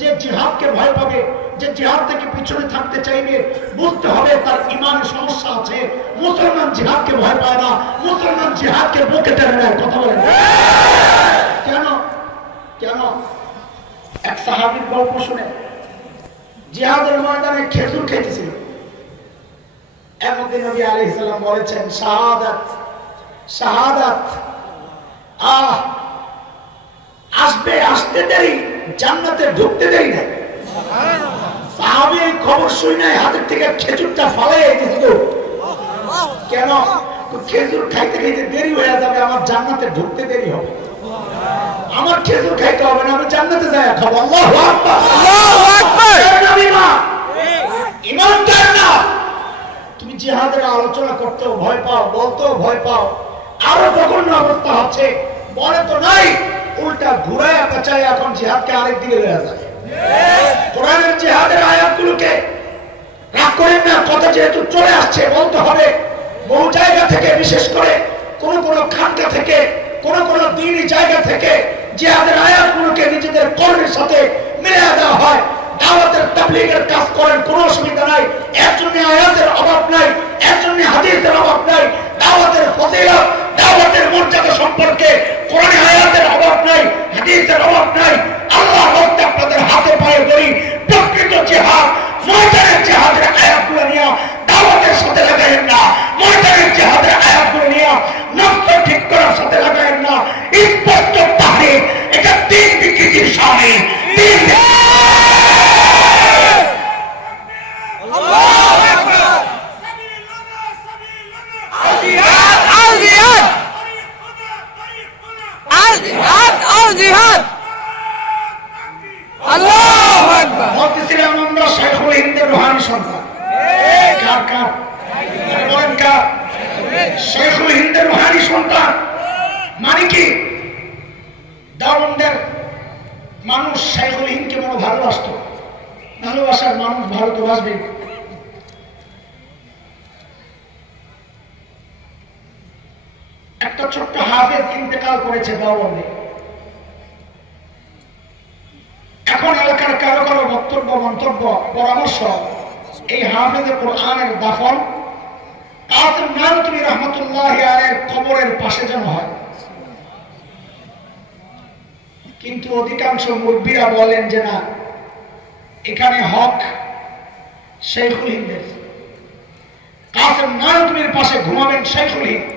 যে জিহাদকে ভয় পাবে, যে জিহাদ থেকে পিছনে থাকতে চাইবে, বুঝতে হবে তার ইমানের সমস্যা আছে। মুসলমান জিহাদকে ভয় পায় না, মুসলমান জিহাদকে বুকে টেনে নেয়। কথা বলেন কেন? কেন? এক সাহাবীর গল্প শুনে, জিহাদের ময়দানে খেজুর খেতেছিল। এর মধ্যে নবী আলাইহিস সালাম বলেছেন, শাহাদাত শাহাদাত, আসবে, আসতে দেরি, জান্নাতে ঢুকতে দেরি নাই। সাহাবী এই খবর শুনে হাতের থেকে খেজুরটা ফালাইয়া দিয়েছিল। কেন? খেজুর খাইতে খাইতে দেরি হয়ে যাবে, আমার জান্নাতে ঢুকতে দেরি হবে। আমার খেজুর খাইতে হবে না, আমি জান্নাতে যাই খাবো। আল্লাহু আকবার, আল্লাহু আকবার। ইমানদার না, তুমি জিহাদের আলোচনা করতেও ভয় পাও, বলতেও ভয় পাও। আরো জঘন্য অবস্থা হচ্ছে, বলে তো নাই, উল্টা ঘুরায় পেঁচায় এখন জিহাদকে আরেক দিকে লয়ে যায়। কোরআনের জিহাদের আয়াতগুলোকে রাগ করেন না, কথা যেহেতু চলে আসছে বলতে হবে। বহু জায়গা থেকে, বিশেষ করে কোন কোন খানকা থেকে, কোন কোন দ্বীনি জায়গা থেকে জিহাদের আয়াতগুলোকে নিজেদের কর্মের সাথে মিলিয়ে দেওয়া হয়। দাওয়াতের তাবলীগের কাজ করেন, কোনো অসুবিধা নাই, এর জন্য আয়াতের অভাব নাই, এর জন্য হাদিসের অভাব নাই। দাওয়াতের ফজিলত, দাওয়াতের মর্যাদা সম্পর্কে কোরআনে আয়াতের অভাব নাই, হাদিসের অভাব নাই। আল্লাহর রাস্তে আপনাদের হাতে পায়ে ধরি, প্রকৃত জিহাদ, ময়দানের জিহাদের আয়াতগুলো নিয়ে দাওয়াতের সাথে লাগায়েন না, ময়দানের জিহাদের আয়াতগুলো নিয়ে নফস ঠিক করার সাথে লাগায়েন না। স্পষ্ট তাহরির, এটা তিন বিকৃতির শামিল। শাইখুল হিন্দের রুহানি সন্তান মানে কি? দাওবন্দের মানুষ শাইখুল হিন্দকে বড় ভালোবাসত। ভালোবাসার মানুষ ভারত বাসবে। একটা ছোট্ট হাফেজ ইন্তেকাল করেছে দাওবন্দে। এখন এলাকার কারো কারো বক্তব্য, মন্তব্য, পরামর্শ, এই হাফেজে কোরআনের দাফন কাসিম নানতুবি রহমতুল্লাহ আলাইহির কবরের পাশে যেন হয়। কিন্তু অধিকাংশ মুরব্বীরা বলেন যে না, এখানে হক শেখুল হিন্দের। কাসেম নানতুমির পাশে ঘুমাবেন শেখুল হিন্দ।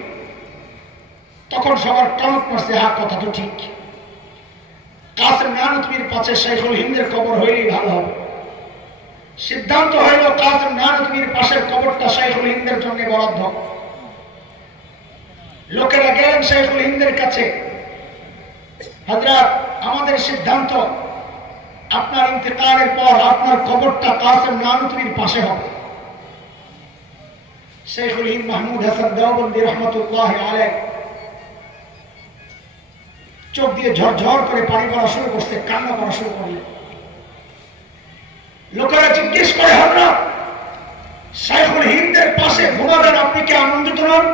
তখন সবার টনক মারছে, হ্যাঁ কথা তো ঠিক, কাসেম নানতুমির পাশে শেখুল হিন্দের কবর হইলেই ভালো হবে। সিদ্ধান্ত হইল কাসেম নানতুমির পাশের কবরটা শেখুল হিন্দের জন্য বরাদ্দ। লোকেরা গেলেন শেখুল হিন্দের কাছে, হযরত আমাদের সিদ্ধান্ত আপনার ইন্তেকালের পর আপনার কবরটা কাসেম নানতুমির পাশে হবে। শেখুল হিন্দ মাহমুদ হাসান দেওবন্দি রহমতুল্লাহ আলাইহ চোখ দিয়ে ঝরঝর করে পানি পড়া শুরু করছে, কান্না করা শুরু করলেন। লোকেরা জিজ্ঞেস করে, হযরত শেখুল হিন্দের পাশে ঘুমাবেন, আপনি কি আনন্দিত নন?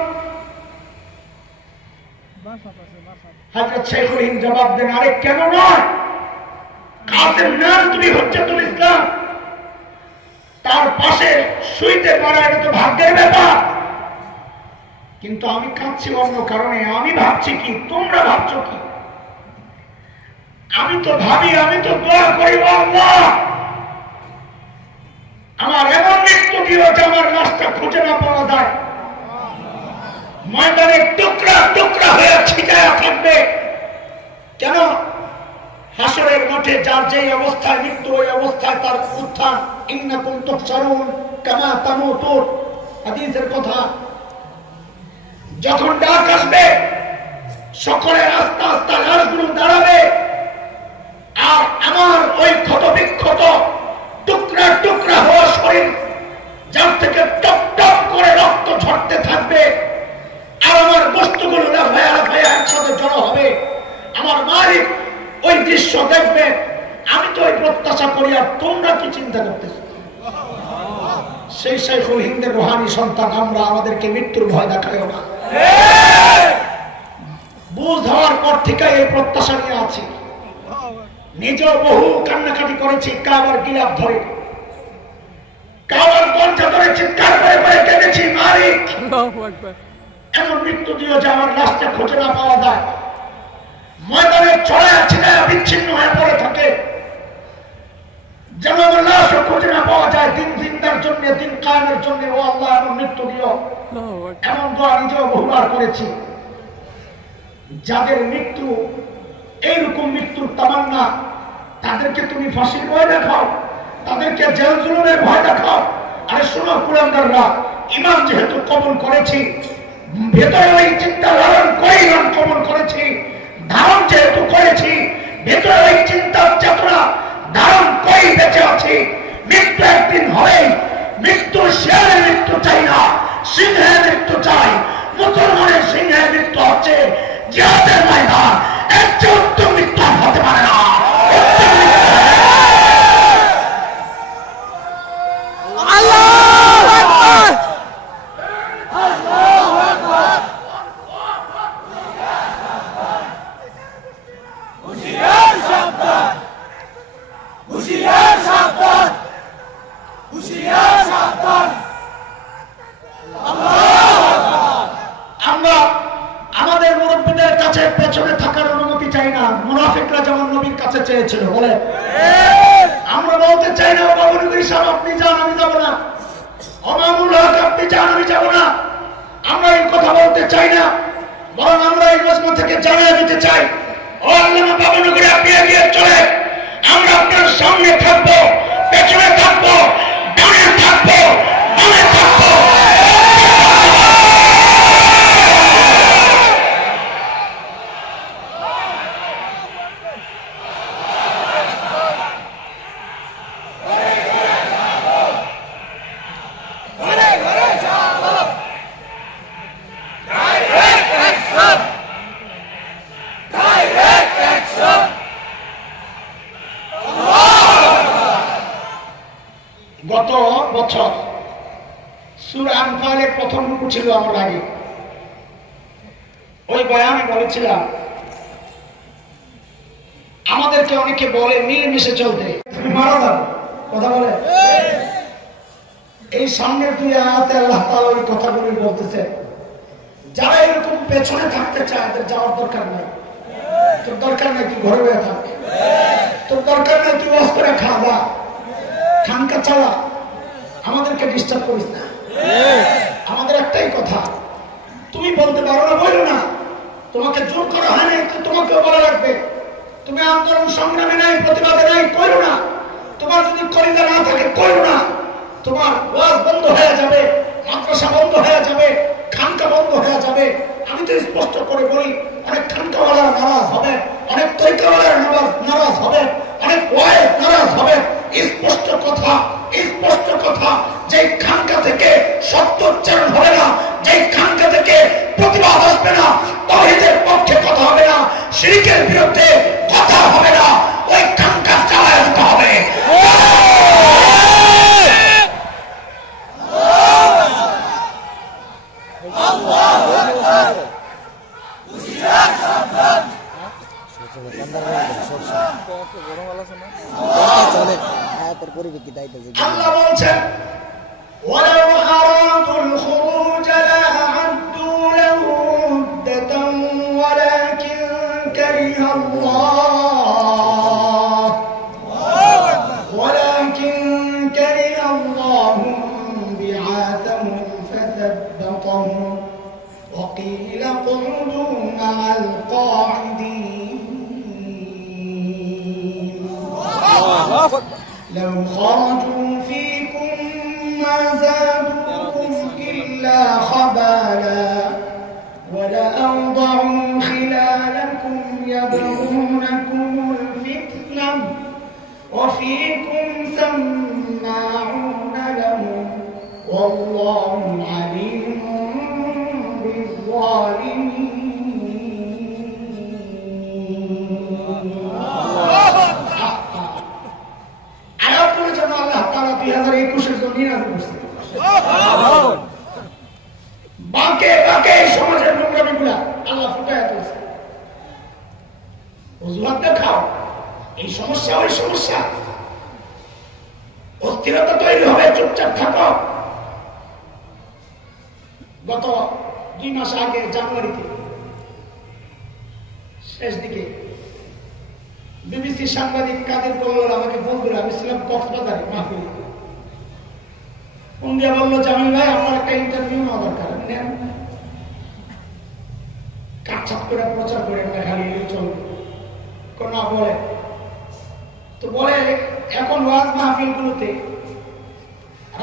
হযরত শেখুল হিন্দ জবাব দেন, আরে কেন নয়, কাসেম নানতুমি হুজ্জাতুল ইসলাম, তার পাশে শুইতে পারা এটা তো ভাগ্যের ব্যাপার। কিন্তু আমি কাঁদছি অন্য কারণে। আমি ভাবছি কি, তোমরা ভাবছো কি? আমি তো ভাবি, আমি তো দোয়া করি, আল্লাহ আমার এমন মৃত্যু দিও যে আমার লাশটা খুঁজে না পাওয়া যায়, ময়দানে টুকরা টুকরা হয়ে ছিটায়া থাকবে। কেন? হাসরের মাঠে যার যেই অবস্থায় মৃত্যু, ওই অবস্থায় তার উত্থান। ইন্নাকুম তুহশারুন কামা তামুতুন, হাদিসের কথা। যখন ডাক আসবে, সকলের আস্তে আস্তে লাশগুলো দাঁড়াবে, আর আমার ওই ক্ষত বিক্ষত টুকরা টুকরা হওয়া শরীর, যার থেকে টপ টপ করে রক্ত ঝরতে থাকবে, আর আমার বস্তুগুলো লাফায়া লাফায়া একসাথে জড়ো হবে। আমার মালিক ওই দৃশ্য দেখবে। আমি তো ওই প্রত্যাশা করি, আর তোমরা কি চিন্তা করতেছ? সেই শেখুল হিন্দের রুহানি সন্তান আমরা, আমাদেরকে মৃত্যুর ভয় দেখায়ও না। বুঝ হওয়ার পর থেকে এই প্রত্যাশা নিয়ে আছি। নিজেও বহু কান্নাকাটি করেছি, কাবার গিলাফ ধরে, কাবার গঞ্জা ধরে চিৎকার করে করে কেঁদেছি, মালিক এমন মৃত্যু দিও যে আমার লাশটা খুঁজে না পাওয়া যায়, ময়দানে ছড়ায়া ছিটায়া বিচ্ছিন্ন হয়ে পড়ে থাকে, যেন আমার লাশও খুঁজে না পাওয়া যায়। দিন জিন্দার জন্য, দিন কায়েমের জন্য, ও আল্লাহ এমন মৃত্যু দিও। এমন দোয়া নিজেও বহুবার করেছি। যাদের মৃত্যু এইরকম মৃত্যুর তামান্না, তাদেরকে তুমি ফাঁসির ভয় দেখাও, তাদেরকে জেল জুলুমের ভয় দেখাও। আরে শোনো কুলাঙ্গাররা, ইমান যেহেতু কবুল করেছি, ভেতরে ওই চিন্তা লালন করে ইমান কবুল করেছি, ধারণ যেহেতু করেছি, ভেতরে ওই চিন্তার চেতনা ধারণ করে বেঁচে আছি। মৃত্যু একদিন হবে। মৃত্যু শেয়ারের মৃত্যু চাই না, সিংহের মৃত্যু চাই। মুসলমানের সিংহের মৃত্যু হচ্ছে জিহাদের ময়দান। এর চেয়ে উত্তম মৃত্যু হতে পারে না। আমরা আমাদের মুরব্বীদের কাছে পেছনে থাকার অনুমতি চাই না। মুনাফিকরা যেমন নবীর কাছে চেয়েছিল, বলে আমরা বলতে চাই না, ও বাবুনগরী সাহেব আপনি যান, আমি যাব না, ও মামুল হক আপনি যান, আমি যাব না। আমরা এই কথা বলতে চাই না, বরং আমরা এই মজমা থেকে জানিয়ে দিতে চাই, ও আল্লামা বাবুনগরী আপনি এগিয়ে চলে, আমরা আপনার সামনে থাকবো, পেছনে থাকবো, ডানে থাকবো, বামে থাকবো। গত বছর সূরা আনফালের প্রথম রুকু ছিল আমার আগে। ওই বয়ানে বলেছিলাম, আমাদেরকে অনেকে বলে মিলেমিশে চলতে, তুমি মারা যাবে, কথা বলে। এই সামনের দুই আয়াতে আল্লাহ তাআলা ওই কথাগুলি বলতেছে। যারা এরকম পেছনে থাকতে চায়, তাদের যাওয়ার দরকার নাই। তোর দরকার নাই তুই ঘরে বসে থাক, তোর দরকার নাই তুই ওয়াজ করে খাওয়া, খানকা চালা। ডিস্টার্ব করিস না। আমাদের একটাই কথা, তুমি বলতে পারো না বলো না, তোমাকে জোর করা হয় না, তোমাকেও বলা লাগবে। তুমি আন্দোলন সংগ্রামে নাই, প্রতিবাদে নাই, করো না। তোমার যদি কলিজা না থাকে করো না। তোমার ওয়াজ বন্ধ হয়ে যাবে, মাদ্রাসা বন্ধ হয়ে যাবে, খানকা বন্ধ হয়ে যাবে। আমি তো স্পষ্ট করে বলি, অনেক খানকাওয়ালারা নারাজ হবে, অনেক তরিকাওয়ালারা নারাজ হবে, অনেক ওয়াইজ নারাজ হবে। স্পষ্ট কথা, স্পষ্ট কথা, যে খানকা থেকে সত্য উচ্চারণ হবে না, যে খানকা থেকে প্রতিবাদ আসবে না, তাওহীদের পক্ষে কথা হবে না, শিরকের বিরুদ্ধে কথা হবে না, ওই খানকা চালায় দিতে হবে। আল্লাহ বলছেন ওয়ালাউ আরাদুল খুরুজ লা'আদ্দু লাহু উদ্দাতান ওয়ালাকিন কারিহাল্লাহু বি'আতাহুম ফাথাব্বাতাহুম ওয়া ক্বিলা qu'udu মা'আল قاعدين لو خرجوا فيكم ما زادوكم إلا خبالا ولأوضعوا خلالكم يبغونكم الفتنة وفيكم سماعون لهم والله عليم بالظالمين বাঁকে বাঁকে সমাজের নোংরামিগুলা আল্লাহ ফুটায় তুলছে। অজুহাত দেখাও, এই সমস্যা ওই সমস্যা, অস্থিরতা তৈরি হবে, চুপচাপ থাকো। গত 2 মাস আগে জানুয়ারিতে শেষ দিকে বিবিসি সাংবাদিক কাদের বলল আমাকে ফোন করে, আমি ছিলাম কক্সবাজারে মাহফিলে। ফোন দিয়ে বললো জামিল ভাই আমার একটা ইন্টারভিউ নেওয়া দরকার, নেন। কাটছাট করে প্রচার করে খালি চলবে না বলে তো বলে এখন ওয়াজ মাহফিলগুলোতে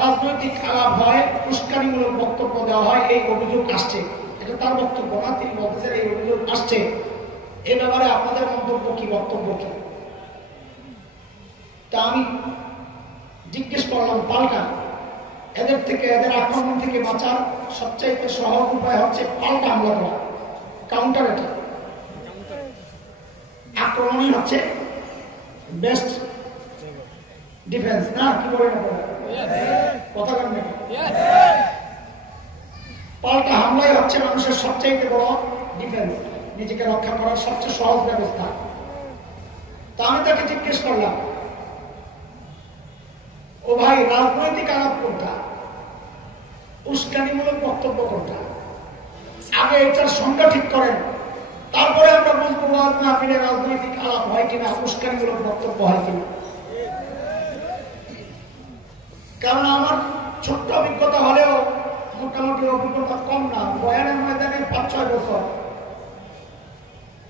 রাজনৈতিক আলাপ হয়, উস্কানিমূলক বক্তব্য দেওয়া হয়, এই অভিযোগ আসছে। এটা তার বক্তব্য না, তিনি বলতেছেন এই অভিযোগ আসছে। এ ব্যাপারে আপনাদের মন্তব্য কি, বক্তব্য কি? তা আমি জিজ্ঞেস করলাম পাল্টা, এদের থেকে, এদের আক্রমণ থেকে বাঁচার সবচাইতে সহজ উপায় হচ্ছে পাল্টা হামলা করা, কাউন্টার অ্যাটাক। আক্রমণই হচ্ছে বেস্ট ডিফেন্স, না কি বলে না কথা বলেন নাকি? পাল্টা হামলাই হচ্ছে মানুষের সবচাইতে বড় ডিফেন্স, নিজেকে রক্ষা করার সবচেয়ে সহজ ব্যবস্থা। তা আমি তাকে জিজ্ঞেস করলাম, ও ভাই রাজনৈতিক আলাপ কোনটা, উস্কানিমূলক বক্তব্য কোনটা? আগে এটার সংজ্ঞা ঠিক করেন, তারপরে আমরা বুঝবো ওয়াজ মাহফিলে রাজনৈতিক আলাপ হয় কিনা, উস্কানিমূলক বক্তব্য হয় কিনা। কারণ আমার ছোট্ট অভিজ্ঞতা হলেও মোটামুটি অভিজ্ঞতা কম না, বয়ানের ময়দানে 5-6 বছর,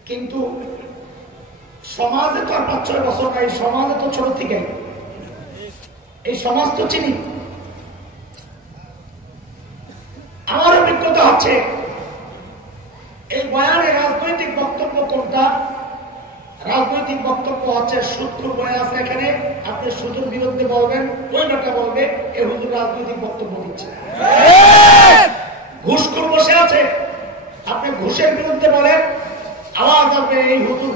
কিন্তু সমাজে তো আর 5-6 বছর নাই, সমাজে তো ছোট থেকে এই সমাজ তো চিনি। আমার অভিজ্ঞতা হচ্ছে এই বয়ানে রাজনৈতিক বক্তব্য কোনটা? রাজনৈতিক বক্তব্য হচ্ছে শত্রু বয়ান আছে এখানে, আপনি শত্রুর বিরুদ্ধে বলবেন, ওই লোকটা বলবে এ হুজুর রাজনৈতিক বক্তব্য দিচ্ছে। ঘুষখোর বসে আছে, আপনি ঘুষের বিরুদ্ধে বলেন, আওয়াজ আসবে এই হুজুর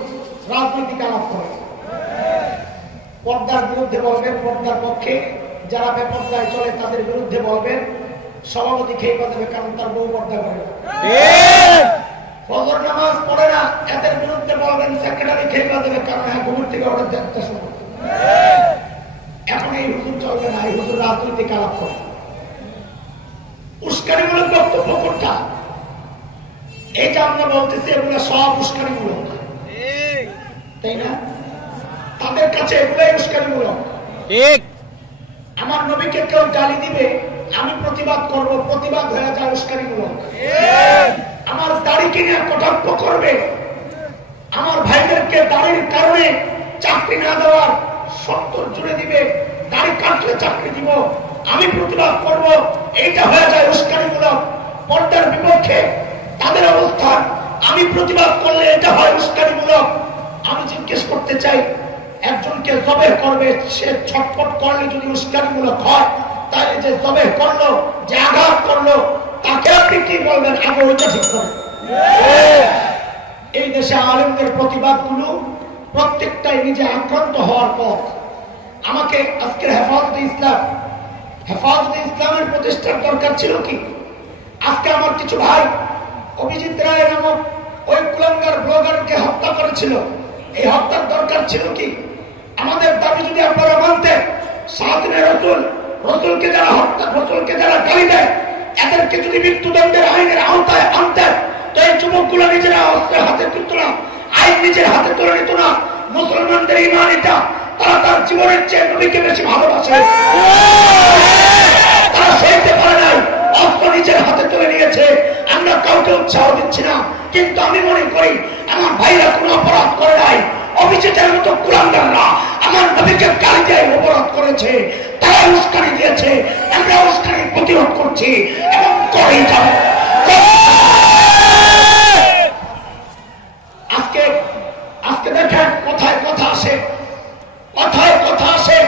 রাজনৈতিক আলাপ করে। পর্দার বিরুদ্ধে বলবেন, পর্দার পক্ষে যারা বেপর্দায় চলে তাদের বিরুদ্ধে বলবেন, সভাপতি খেয়ে দেবে কারণ তার বউ পর্দা করে। ফজর নামাজ পড়ে না, এদের বিরুদ্ধে বলবেন, সেক্রেটারি খেয়ে দেবে কারণ হ্যাঁ ঘুমের থেকে অর্ডার দেওয়ার সময়। এখন এই হুজুর চলবে না, এই হুজুর রাজনৈতিক আলাপ করে। উস্কানিমূলক বক্তব্য কোনটা? এটা আমরা বলতেছি এগুলো সব উস্কানিমূলক, তাই না? তাদের কাছে এগুলাই উস্কানিমূলক। আমার নবীকে কেউ গালি দিবে, আমি প্রতিবাদ করব, প্রতিবাদ হয়ে যায় উস্কানিমূলক। আমার দাড়ি কিনে কটাক্ষ করবে, আমার ভাইদেরকে দাড়ির কারণে চাকরি না দেওয়ার সত্তর জুড়ে দিবে, দাড়ি কাটলে চাকরি দিব, আমি প্রতিবাদ করব, এইটা হয়ে যায় উস্কানিমূলক। পর্দার বিপক্ষে তাদের অবস্থান, আমি প্রতিবাদ করলে এটা হয় উস্কানিমূলক। আমি জিজ্ঞেস করতে চাই, একজনকে জবেহ করবে, সে ছটফট করলে যদি উস্কানিমূলক হয়, তাহলে যে জবেহ করলো, যে আঘাত করলো, তাকে আপনি কি বলবেন? আগে ওইটা ঠিক করেন। এই দেশে আলেমদের প্রতিবাদগুলো প্রত্যেকটাই নিজে আক্রান্ত হওয়ার পর। আমাকে আজকের হেফাজতে ইসলামের প্রতিষ্ঠার দরকার ছিল কি? আজকে আমার কিছু ভাই অভিজিৎ রায় নামক ওই কুলাঙ্গার ব্লগারকে হত্যা করেছিল, এই হত্যার দরকার ছিল কি? আমাদের দাবি যদি আপনারা মানতেন, সাহায্যে রসুলকে যারা হত্যা, রসুলকে যারা গালি দেয়, এদেরকে যদি মৃত্যুদণ্ডের আইনের আওতায় আনতেন, তো এই যুবকগুলো নিজেরা অস্ত্রের হাতে তুলত না, আইন নিজের হাতে তুলে নিত না। মুসলমানদের ইমান এটা, তারা তার জীবনের চেয়ে নবীকে বেশি ভালোবাসে, তারা সইতে পারে নাই, অস্ত্র নিজের হাতে তুলে নিয়েছে। আমরা কাউকে উৎসাহ দিচ্ছি না, কিন্তু আমি মনে করি আমার ভাইরা কোনো অপরাধ করে নাই। অভিজিতের মতো কুলাঙ্গাররা আমার নবীকে গালি দিয়ে অপরাধ করেছে, তারা উস্কানি দিয়েছে, আমরা উস্কানি প্রতিরোধ করছি এবং করেই যাব। আজকে দেখেন কথায় কথা আসে,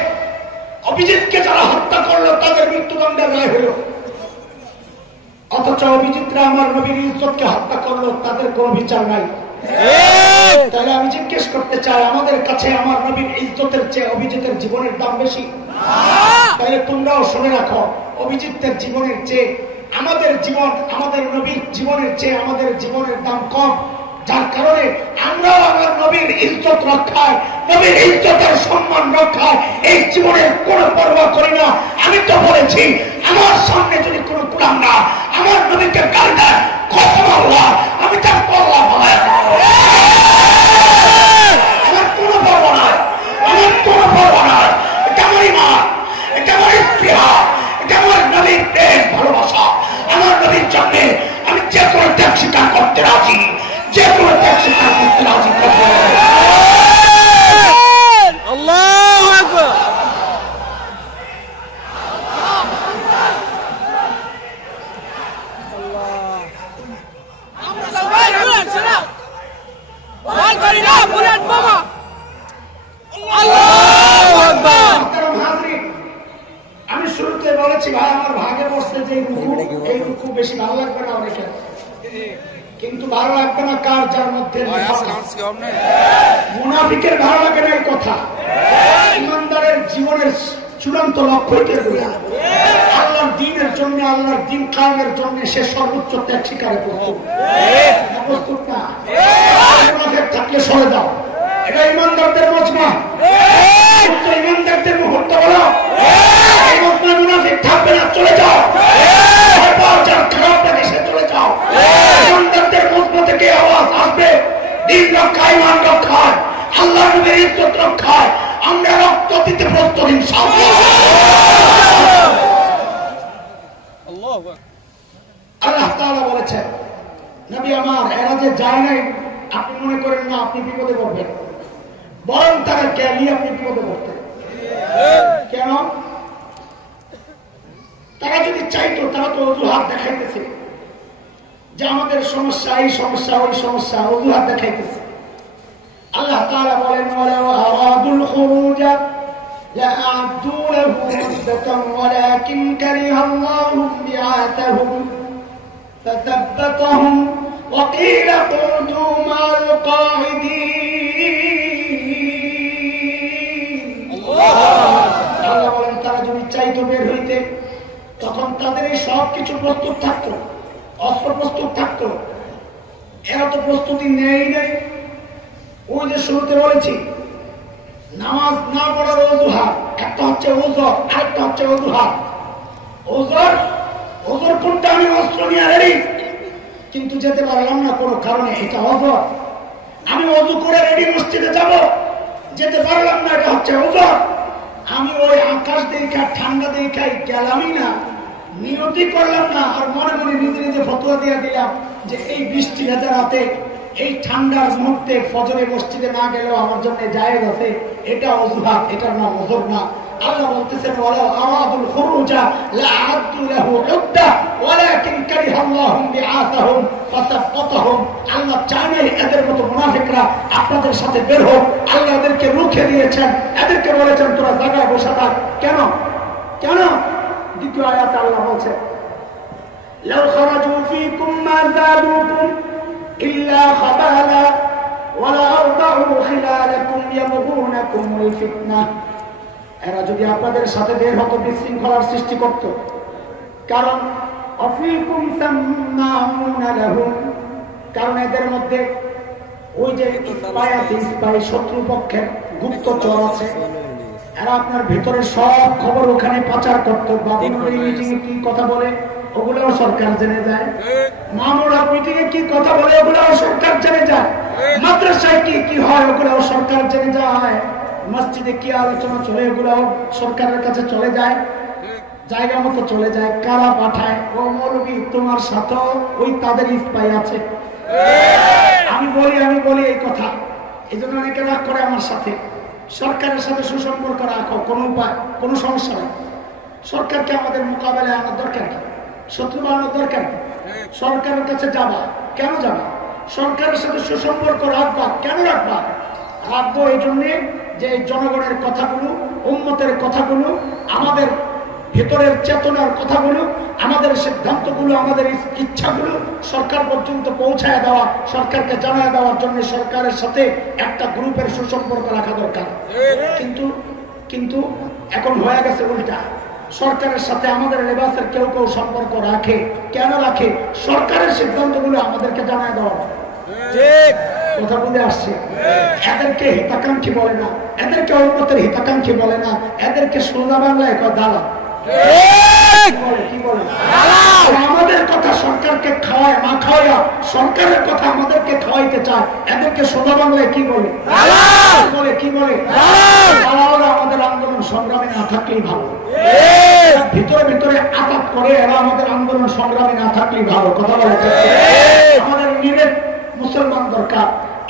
অভিজিৎকে যারা হত্যা করলো তাদের মৃত্যুদণ্ডের রায় হলো, অথচ অভিজিৎরা আমার নবীর ইজ্জতকে হত্যা করলো, তাদের কোনো বিচার নাই। তাহলে আমি জিজ্ঞেস করতে চাই, আমাদের কাছে আমার নবীর ইজ্জতের চেয়ে অভিজিতের জীবনের দাম বেশি? তাহলে তোমরাও শুনে রাখো, অভিজিতের জীবনের চেয়ে আমাদের জীবন, আমাদের নবীর জীবনের চেয়ে আমাদের জীবনের দাম কম। যার কারণে আমরাও আমার নবীর ইজ্জত রক্ষায়, নবীর ইজ্জতের সম্মান রক্ষায় এই জীবনের কোন পরোয়া করি না। আমি তো বলেছি, আমার সামনে যদি কোনো কুলাঙ্গার আমার নবীকে গালি দেয়, কসম আল্লাহ, আমি তার কল্লা ভাঙায় আমার কোনো পরোয়া নাই, আমার কোনো পরোয়া নাই। এটা আমার ইমান, এটা আমার স্পৃহা, এটা আমার নবীর প্রেম ভালোবাসা। আমার নবীর জন্য আমি যে কোনো ত্যাগ স্বীকার করতে রাজি, যে কোনো ত্যাগ স্বীকার করতে রাজি করবো। আল্লাহু আকবার। আমি শুরুতে বলেছি ভাই, আমার ভাগে বসতে যে এই রুকু বেশি ভালো লাগবে না অনেকে, কিন্তু ভালো লাগবে না কার? যার মধ্যে মুনাফিকের ভালো লাগে না এই কথা। ইমানদারের জীবনের চূড়ান্ত লক্ষ্য আল্লাহর দ্বীনের জন্য, আল্লাহর দ্বীন কায়েমের জন্য সে সর্বোচ্চ ত্যাগ স্বীকার প্রস্তুত না। মুনাফিক থাকলে সরে দাও, এটা ইমানদারদের মজমা, ইমানদারদের মুহূর্ত বলো, এই মজমা মুনাফিক থাকবে না, চলে যাও। যার খারাপ লাগে সে চলে যাও। ইমানদারদের মজমা থেকে আওয়াজ আসবে, দ্বীন রক্ষায়, ইমান রক্ষায়, আল্লাহ নবীর ইজ্জত রক্ষায় আমরা রক্ত দিতে প্রস্তুত ইনশাআল্লাহ। আল্লাহ তাআলা বলেছেন, নবী আমার, এরা যে যায় নাই আপনি মনে করেন না আপনি বিপদে পড়বেন, বরং তারা গেলি আপনি বিপদে পড়তেন। কেন? তারা যদি চাইতো, তারা তো অজুহাত দেখাইতেছে যে আমাদের সমস্যা, এই সমস্যা, ওই সমস্যা, অজুহাত দেখাইতেছে। আল্লাহ তাআলা বলেন, ওয়ালাউ আরাদুল খুরুজা লাআ'দু লাহু উদ্দাতান ওয়ালাকিন কারিহাল্লাহু বিআতাহুম ফাতাব্বাতাহুম ওয়া ক্বিলা কুদু মা'আল কাঈদিন। আল্লাহ বলেন, তারা যদি চাইতো বের হইতে, তখন তাদের এই সব কিছু প্রস্তুত থাকতো, অস্ত্র প্রস্তুত থাকতো। এরা তো প্রস্তুতি নেই নাই। ওই যে শুরুতে বলেছি, নামাজ না পড়ার অজুহাত, একটা হচ্ছে ওজর, আরেকটা হচ্ছে অজুহাত। ওজর কোনটা? আমি অস্ত্র নিয়ে রেডি, কিন্তু যেতে পারলাম না কোনো কারণে, এটা ওজর। আমি অজু করে রেডি মসজিদে যাব, যেতে পারলাম না, এটা হচ্ছে ওজর। আমি ওই আকাশ দেখা, ঠান্ডা দেখাই গেলামই না, নিয়তি করলাম না, আর মনে মনে নিজে নিজে ফতোয়া দিয়ে দিলাম যে এই বৃষ্টি ভেজা রাতে এই ঠান্ডার মুহূর্তে ফজরে মসজিদে না গেলেও আমার জন্য জায়েজ আছে, এটা অজুহাত, এটার নাম ওযর না। আল্লাহ বলতেছেন ওয়ালা আরাদুল খুরুজা লাআদু লাহু উদ্দা ওয়ালাকিন কারিহাল্লাহু বিআসাহুম ফাসাফাতাহুম। আল্লাহ চায় না এদের মতো মুনাফিকরা আপনাদের সাথে বের হোক। আল্লাহ এদেরকে রুখে দিয়েছেন, এদেরকে বলেছেন তোরা জায়গায় বসে থাক। কেন কেন? দ্বিতীয় আয়াতে আল্লাহ বলছেন লাউ খারাজু ফীকুম মা যাদুকুম ইল্লা খাবালা ওয়ালা আরদাউ খিলালাকুম ইয়াবগুনাকুমুল ফিতনাহ। এরা যদি আপনাদের সাথে বের হতো বিশৃঙ্খলার সৃষ্টি করত। কারণ অফীকুম সাম্মাউনা লাহুম, কারণ এদের মধ্যে ওই যে স্পাই শত্রুপক্ষের গুপ্তচর আছে, এরা আপনার ভেতরে সব খবর ওখানে পাচার করতো। বাবুর মিটিং কি কথা বলে ওগুলোও সরকার জেনে যায়, মামুরা মিটিং এ কি কথা বলে ওগুলোও সরকার জেনে যায়, মাদ্রাসায় কি কি হয় ওগুলোও সরকার জেনে যায়, মসজিদে কি আলোচনা চলে ওগুলোও সরকারের কাছে চলে যায়, জায়গা মতো চলে যায়। কারা পাঠায়? ও মৌলবী তোমার সাথে ওই তাদের স্পাই আছে। আমি বলি এই কথা, এই জন্য অনেকে রাগ করে আমার সাথে। সরকারের সাথে সুসম্পর্ক রাখো, কোনো উপায়, কোনো সমস্যা নেই। সরকারকে আমাদের মোকাবেলায় আনার দরকার কি? শত্রু বানানোর দরকার কি? সরকারের কাছে যাবা, কেন যাবা? সরকারের সাথে সুসম্পর্ক রাখবা, কেন রাখবা? রাখবো এই জন্যে যে জনগণের কথাগুলো, উম্মতের কথাগুলো, আমাদের ভেতরের চেতনার কথাগুলো, আমাদের সিদ্ধান্তগুলো, আমাদের ইচ্ছাগুলো সরকার পর্যন্ত পৌঁছায় দেওয়া, সরকারকে জানায় দেওয়ার জন্য সরকারের সাথে একটা গ্রুপের সুসম্পর্ক রাখা দরকার। কিন্তু এখন হয়ে গেছে উল্টা। সরকারের সাথে আমাদের লেবাসের কেউ কেউ সম্পর্ক রাখে। কেন রাখে? সরকারের সিদ্ধান্তগুলো আমাদেরকে জানায় দেওয়া। কথা বলে আসছে। এদেরকে হিতাকাঙ্ক্ষী বলে না, এদেরকে উন্নতের হিতাকাঙ্ক্ষী বলে না, এদেরকে সোজা বাংলায় দালাল কি বলে? আমাদের কথা সরকারকে খাওয়ায়, না খাওয়া সরকারের কথা আমাদেরকে খাওয়াইতে চায়, এদেরকে সোজা বাংলায় কি বলে? কি বলে? আমাদের আন্দোলন সংগ্রামে না থাকলেই ভালো। ভিতরে ভিতরে আঘাত করে এরা আমাদের আন্দোলন সংগ্রামে না থাকলেই ভালো। কথা বলে আমাদের নিজের মুসলমান দরকার,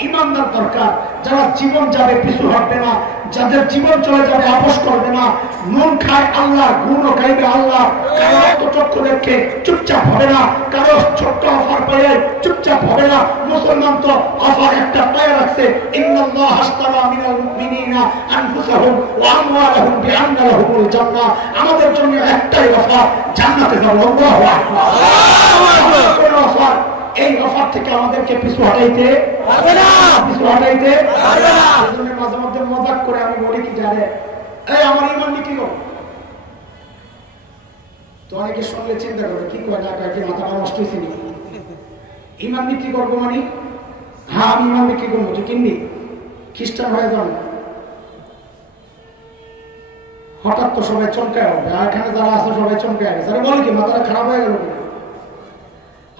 ইমানদার দরকার, যারা জীবন যাবে পিছু হটবে না, যাদের জীবন চলে যাবে আপোষ করবে না, নুন খায় আল্লাহ, গুণও খাইবে আল্লাহ, কারো চক্ষু দেখে চুপচাপ হবে না, কারো ছোট্ট অফার পেয়ে চুপচাপ হবে না। মুসলমান তো অফার একটা পেয়ে রাখছে, ইন্নাল্লাহ আশতারা মিনাল মুমিনিনা আনফুসাহুম ওয়া আমওয়ালাহুম বিআন্না লাহুমুল জান্নাহ। আমাদের জন্য একটাই অফার, জান্নাতে যাব। আল্লাহু আকবার। অফার, এই অফার থেকে আমাদেরকে পিছু হটাইতে পারবে না, পিছু হটাইতে পারবে না। এজন্য মাঝে মধ্যে মজাক করে আমি বলি কি জানে, এই আমার ঈমান বিক্রি করো। তো অনেকে শুনলে চিন্তা করে কি কয়, না কয় কি মাথা নষ্ট হয়েছে নি? ঈমান বিক্রি করবো মানে? হ্যাঁ আমি ঈমান বিক্রি করবো, তুই কিনবি, খ্রিস্টান হয়ে যান। হঠাৎ তো সবাই চমকায় হবে, আর এখানে যারা আছে সবাই চমকায় গেছে। আরে বলে কি মাথাটা খারাপ হয়ে গেল?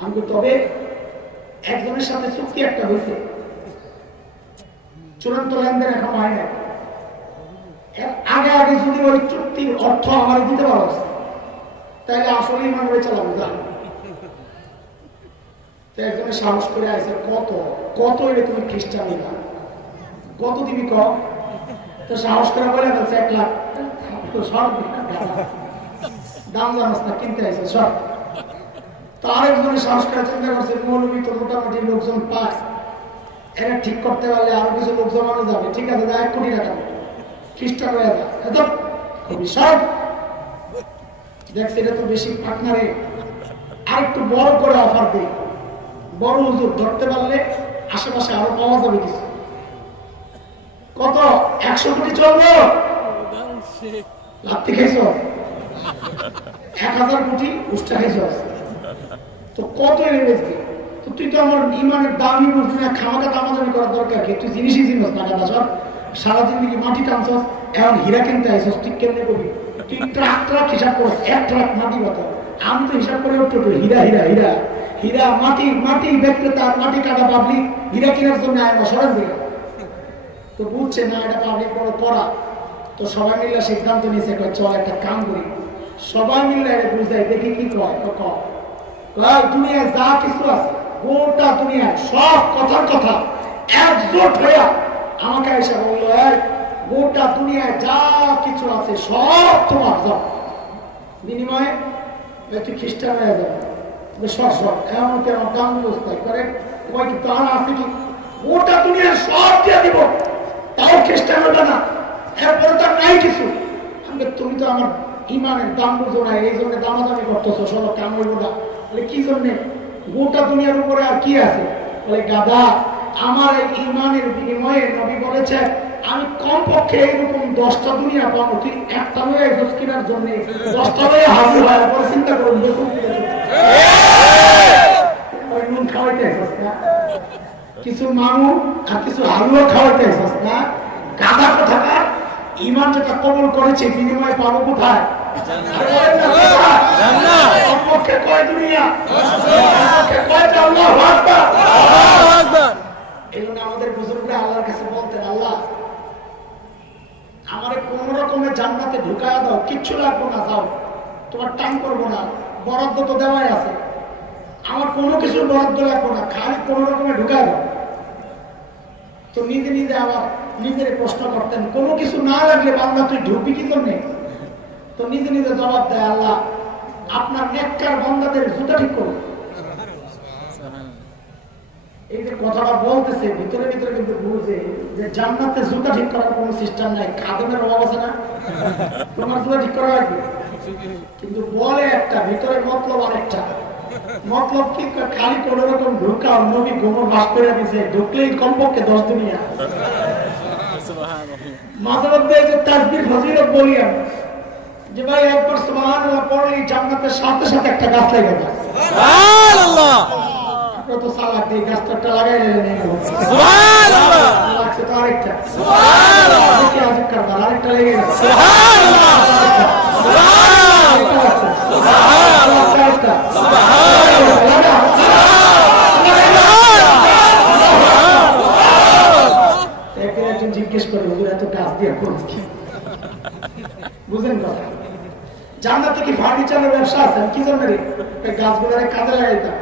আমি তবে একজনের সাথে চুক্তি একটা হয়েছে, চূড়ান্ত লেনদেন এখন হয় না। আগে আগে যদি ওই চুক্তির অর্থ আমার দিতে পারো তাহলে আসলে ইমান হয়ে চালাবো। একজনের সাহস করে আসে, কত কত এটা তুমি খ্রিস্টান না, কত দিবি ক? তো সাহস করে বলে গেছে 1 লাখ। তো সব দাম জানাস না, কিনতে আসে সব। তো আরেকজনের সাহস করে চিন্তা করছে, মৌলবী তো মোটামুটি লোকজন পায়, এটা ঠিক করতে পারলে আরো কিছু লোক জমানো যাবে। ঠিক আছে, 1 কোটি টাকা খ্রিস্টান হয়ে যায়, খুবই সব দেখছি। এটা তো বেশি পার্টনারে আর একটু বড় করে অফার দিই, বড় হুজুর ধরতে পারলে আশেপাশে আরো পাওয়া যাবে কিছু। কত? 100 কোটি চলবো? লাত্তি খাইছ? 1000 কোটি উষ্টা খাইছ? তো কত বেচবি? তো তুই তো আমার ইমানের দামি বলছিস না, খামাকা দামাদামি করার দরকার কি? তুই জিনিসই চিনস না, গাদা সব সারাদিন দিকে মাটি টানছস, এখন হীরা কিনতে আইসস, তুই কেমনে করবি? তুই ট্রাক হিসাব করস, 1 ট্রাক মাটি কথা। আমি তো হিসাব করে উঠতে হীরা হীরা হীরা হীরা মাটি মাটি বিক্রেতা, মাটি কাটা পাবলিক হীরা কেনার জন্য আয় না সরেন দিকে। তো বুঝছে না এটা পাবলিক বড় পড়া। তো সবাই মিলে সিদ্ধান্ত নিয়েছে, চল একটা কাম করি, সবাই মিলে বুঝাই দেখি কি কয় দুনিয়ায় যা কিছু আছে গোটা দুনিয়ায় সব কথার কথা একজোট হইয়া আমাকে এসে বললো গোটা দুনিয়ায় যা কিছু আছে সব তোমার সব বিনিময়ে তুই খ্রিস্টান হয়ে যাবে সব এমন কেমন দাম বস্তায় করে কয় কি তারা আছে কি গোটা দুনিয়ার সব দিয়ে দিব তাও খ্রিস্টান হবে না এরপরে তার নাই কিছু তুমি তো আমার ইমানের দাম বুঝো না এই জন্য দামাদামি করতেছো সব কাম হইব না কি জন্যে গোটা দুনিয়ার উপরে আর কি আছে বলে গাধা আমার এই ইমানের বিনিময়ে নবী বলেছে আমি কমপক্ষে এইরকম 10টা দুনিয়া পাবো তুই একটা হয়ে কেনার জন্য 10টা হয়ে হাজির হয় পরে চিন্তা করুন নুন খাওয়াইতে আসছ না কিছু মামু আর কিছু হালুয়া খাওয়াইতে আসছ না গাধা কোথাকার ইমান যেটা কবুল করেছে বিনিময়ে পাবো কোথায় আমাদের বুজুর্গরা আল্লাহর কাছে বলতেন আল্লাহ আমারে কোন রকমের জান্নাতে ঢুকায় দাও কিচ্ছু লাগবো না যাও তোমার টাইম করবো না বরাদ্দ তো দেওয়াই আছে আমার কোনো কিছু বরাদ্দ লাগবো না খালি কোন রকমে ঢুকায় দাও তো নিজে নিজে আবার নিজের প্রশ্ন করতেন কোনো কিছু না লাগলে বান্দা তুই ঢুকবি কি জন্যে তো নিজে নিজে জবাব দেয় আল্লাহ আপনার নেককার বান্দাদের জুতা ঠিক করুন এই যে কথাটা বলতেছে ভিতরে ভিতরে কিন্তু বুঝে যে জান্নাতে জুতা ঠিক করার কোনো সিস্টেম নাই খাদেমের অভাব আছে না তোমার জুতা ঠিক করা লাগবে কিন্তু বলে একটা ভিতরে মতলব আরেকটা মতলব কি খালি কোন রকম ঢুকাও নবী গোমর বাস করে দিছে ঢুকলেই কমপক্ষে 10 দুনিয়া মাঝে মধ্যে যে তাসবিহ ফজিলত বলি আমি যে ভাই একবার সুবহানাল্লাহ পড়লেই জান্নাতের সাথে সাথে একটা গাছ লেগে যায় সুবহানাল্লাহ আপনারা তো সালাত দিয়ে গাছটা লাগাই নিলেন সুবহানাল্লাহ লাগছে তো আরেকটা সুবহানাল্লাহ কি আজব করবার আরেকটা লেগে গেছে সুবহানাল্লাহ সুবহানাল্লাহ সুবহানাল্লাহ সুবহানাল্লাহ একজন জিজ্ঞেস করে হুজুর এত গাছ দিয়ে করব কি বুঝেন কথা জান্নাতে কি ফার্নিচারের ব্যবসা আছে কি জন্য রে গাছগুলোরে কাজে লাগাইতা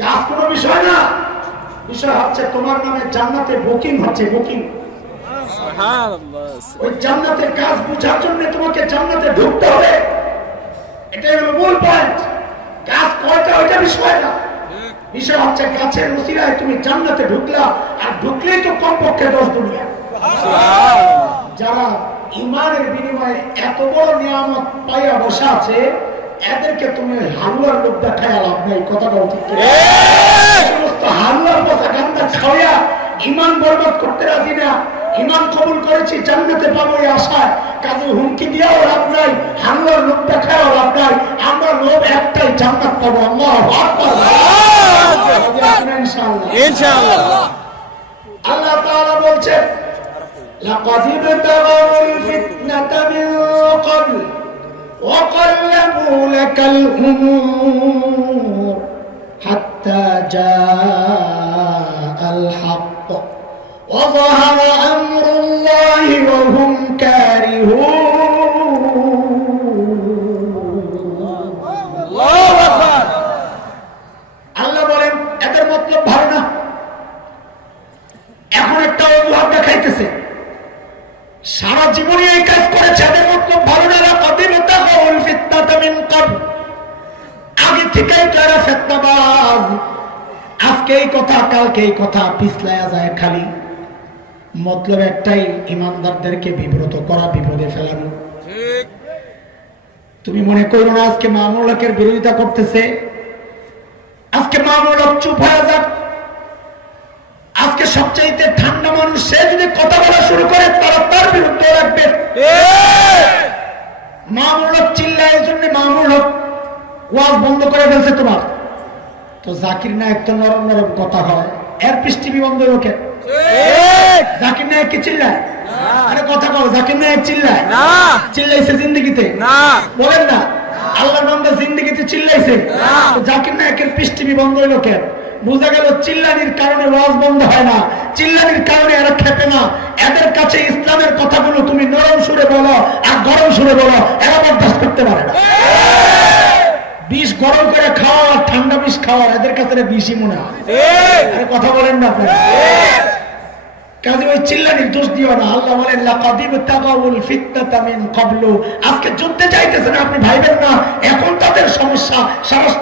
গাছ কোনো বিষয় না বিষয় হচ্ছে তোমার নামে জান্নাতে বুকিং হচ্ছে বুকিং ওই জান্নাতের কাজ বুঝার জন্য তোমাকে জান্নাতে ঢুকতে হবে এটাই হলো মূল পয়েন্ট গাছ কয়টা ওইটা বিষয় না বিষয় হচ্ছে গাছের উসিলায় তুমি জান্নাতে ঢুকলা আর ঢুকলেই তো কমপক্ষে 10 দুনিয়া যারা ইমানের বিনিময়ে এত বড় নিয়ামত পাইয়া বসে আছে এদেরকে তুমি হালুয়ার লোক দেখায় লাভ নাই কথাটা ঠিক সমস্ত হালুয়ার কথা গান্দা খাওয়া ইমান বরবাদ করতে রাজি না ইমান কবুল করেছি জান্নাতে পাবো এই আশায় কাজে হুমকি দিয়েও লাভ নাই হালুয়ার লোক দেখায়ও লাভ নাই আমরা লোভ একটাই জান্নাত পাবো আল্লাহু আকবার ইনশাআল্লাহ ইনশাআল্লাহ আল্লাহ তাআলা বলছেন لقد ابتغوا الفتنة من قبل وقلبوا لك الأمور حتى جاء الحق وظهر أمر الله وهم كارهون الله أكبر আল্লাহ বলেন এদের মতলব ভালো না এখন একটা অজুহাত দেখাইতেছে সারা জীবনে এই কাজ করেছে এদের মতলব ভালো না আগে থেকেই তারা ফিতনাবাজ আজকে এই কথা কালকে এই কথা পিছলায়া যায় খালি মতলব একটাই ইমানদারদেরকে বিব্রত করা বিপদে ফেলানো ঠিক তুমি মনে করো না আজকে মামুনুল হকের বিরোধিতা করতেছে আজকে মামুনুল হক চুপ হয়ে যাক আজকে সবচাইতে ঠান্ডা মানুষ সে যদি কথা বলা শুরু করে তারা তার বিরুদ্ধে রাখবে মামুনুল হক চিল্লায় এই জন্য মামুনুল হক ওয়াজ বন্ধ করে ফেলছে তোমার তো জাকির নায়েক তো নরম নরম কথা হয় এর পৃষ্টিভি বন্ধ লোকে জাকির নায়েক কি চিল্লায় আরে কথা বল জাকির নায়েক চিল্লায় না চিল্লাইছে জিন্দেগিতে না বলেন না আল্লাহর বান্দা জিন্দেগিতে চিল্লাইছে তো জাকির নায়েকের পৃষ্টিভি বন্ধ হইলো কেন বুঝা গেল চিল্লানির কারণে ওয়াজ বন্ধ হয় না চিল্লানির কারণে এরা খেপে না এদের কাছে ইসলামের কথাগুলো তুমি নরম সুরে বলো আর শুনে বলো, এরা বরদাস্ত করতে পারে না। বিষ গরম করে খাওয়া আর ঠান্ডা বিষ খাওয়া এদের কাছে বিষই মনে হয়। আরে কথা বলেন না আপনারা, কাজে ওই চিল্লানির দোষ দিও না। আল্লাহ বলেন লাকাদ ইবতাগাউল ফিতনাতা মিন ক্বাবলু, আজকে যুদ্ধে যাইতেছেন আপনি ভাইবেন না এখন তাদের সমস্যা,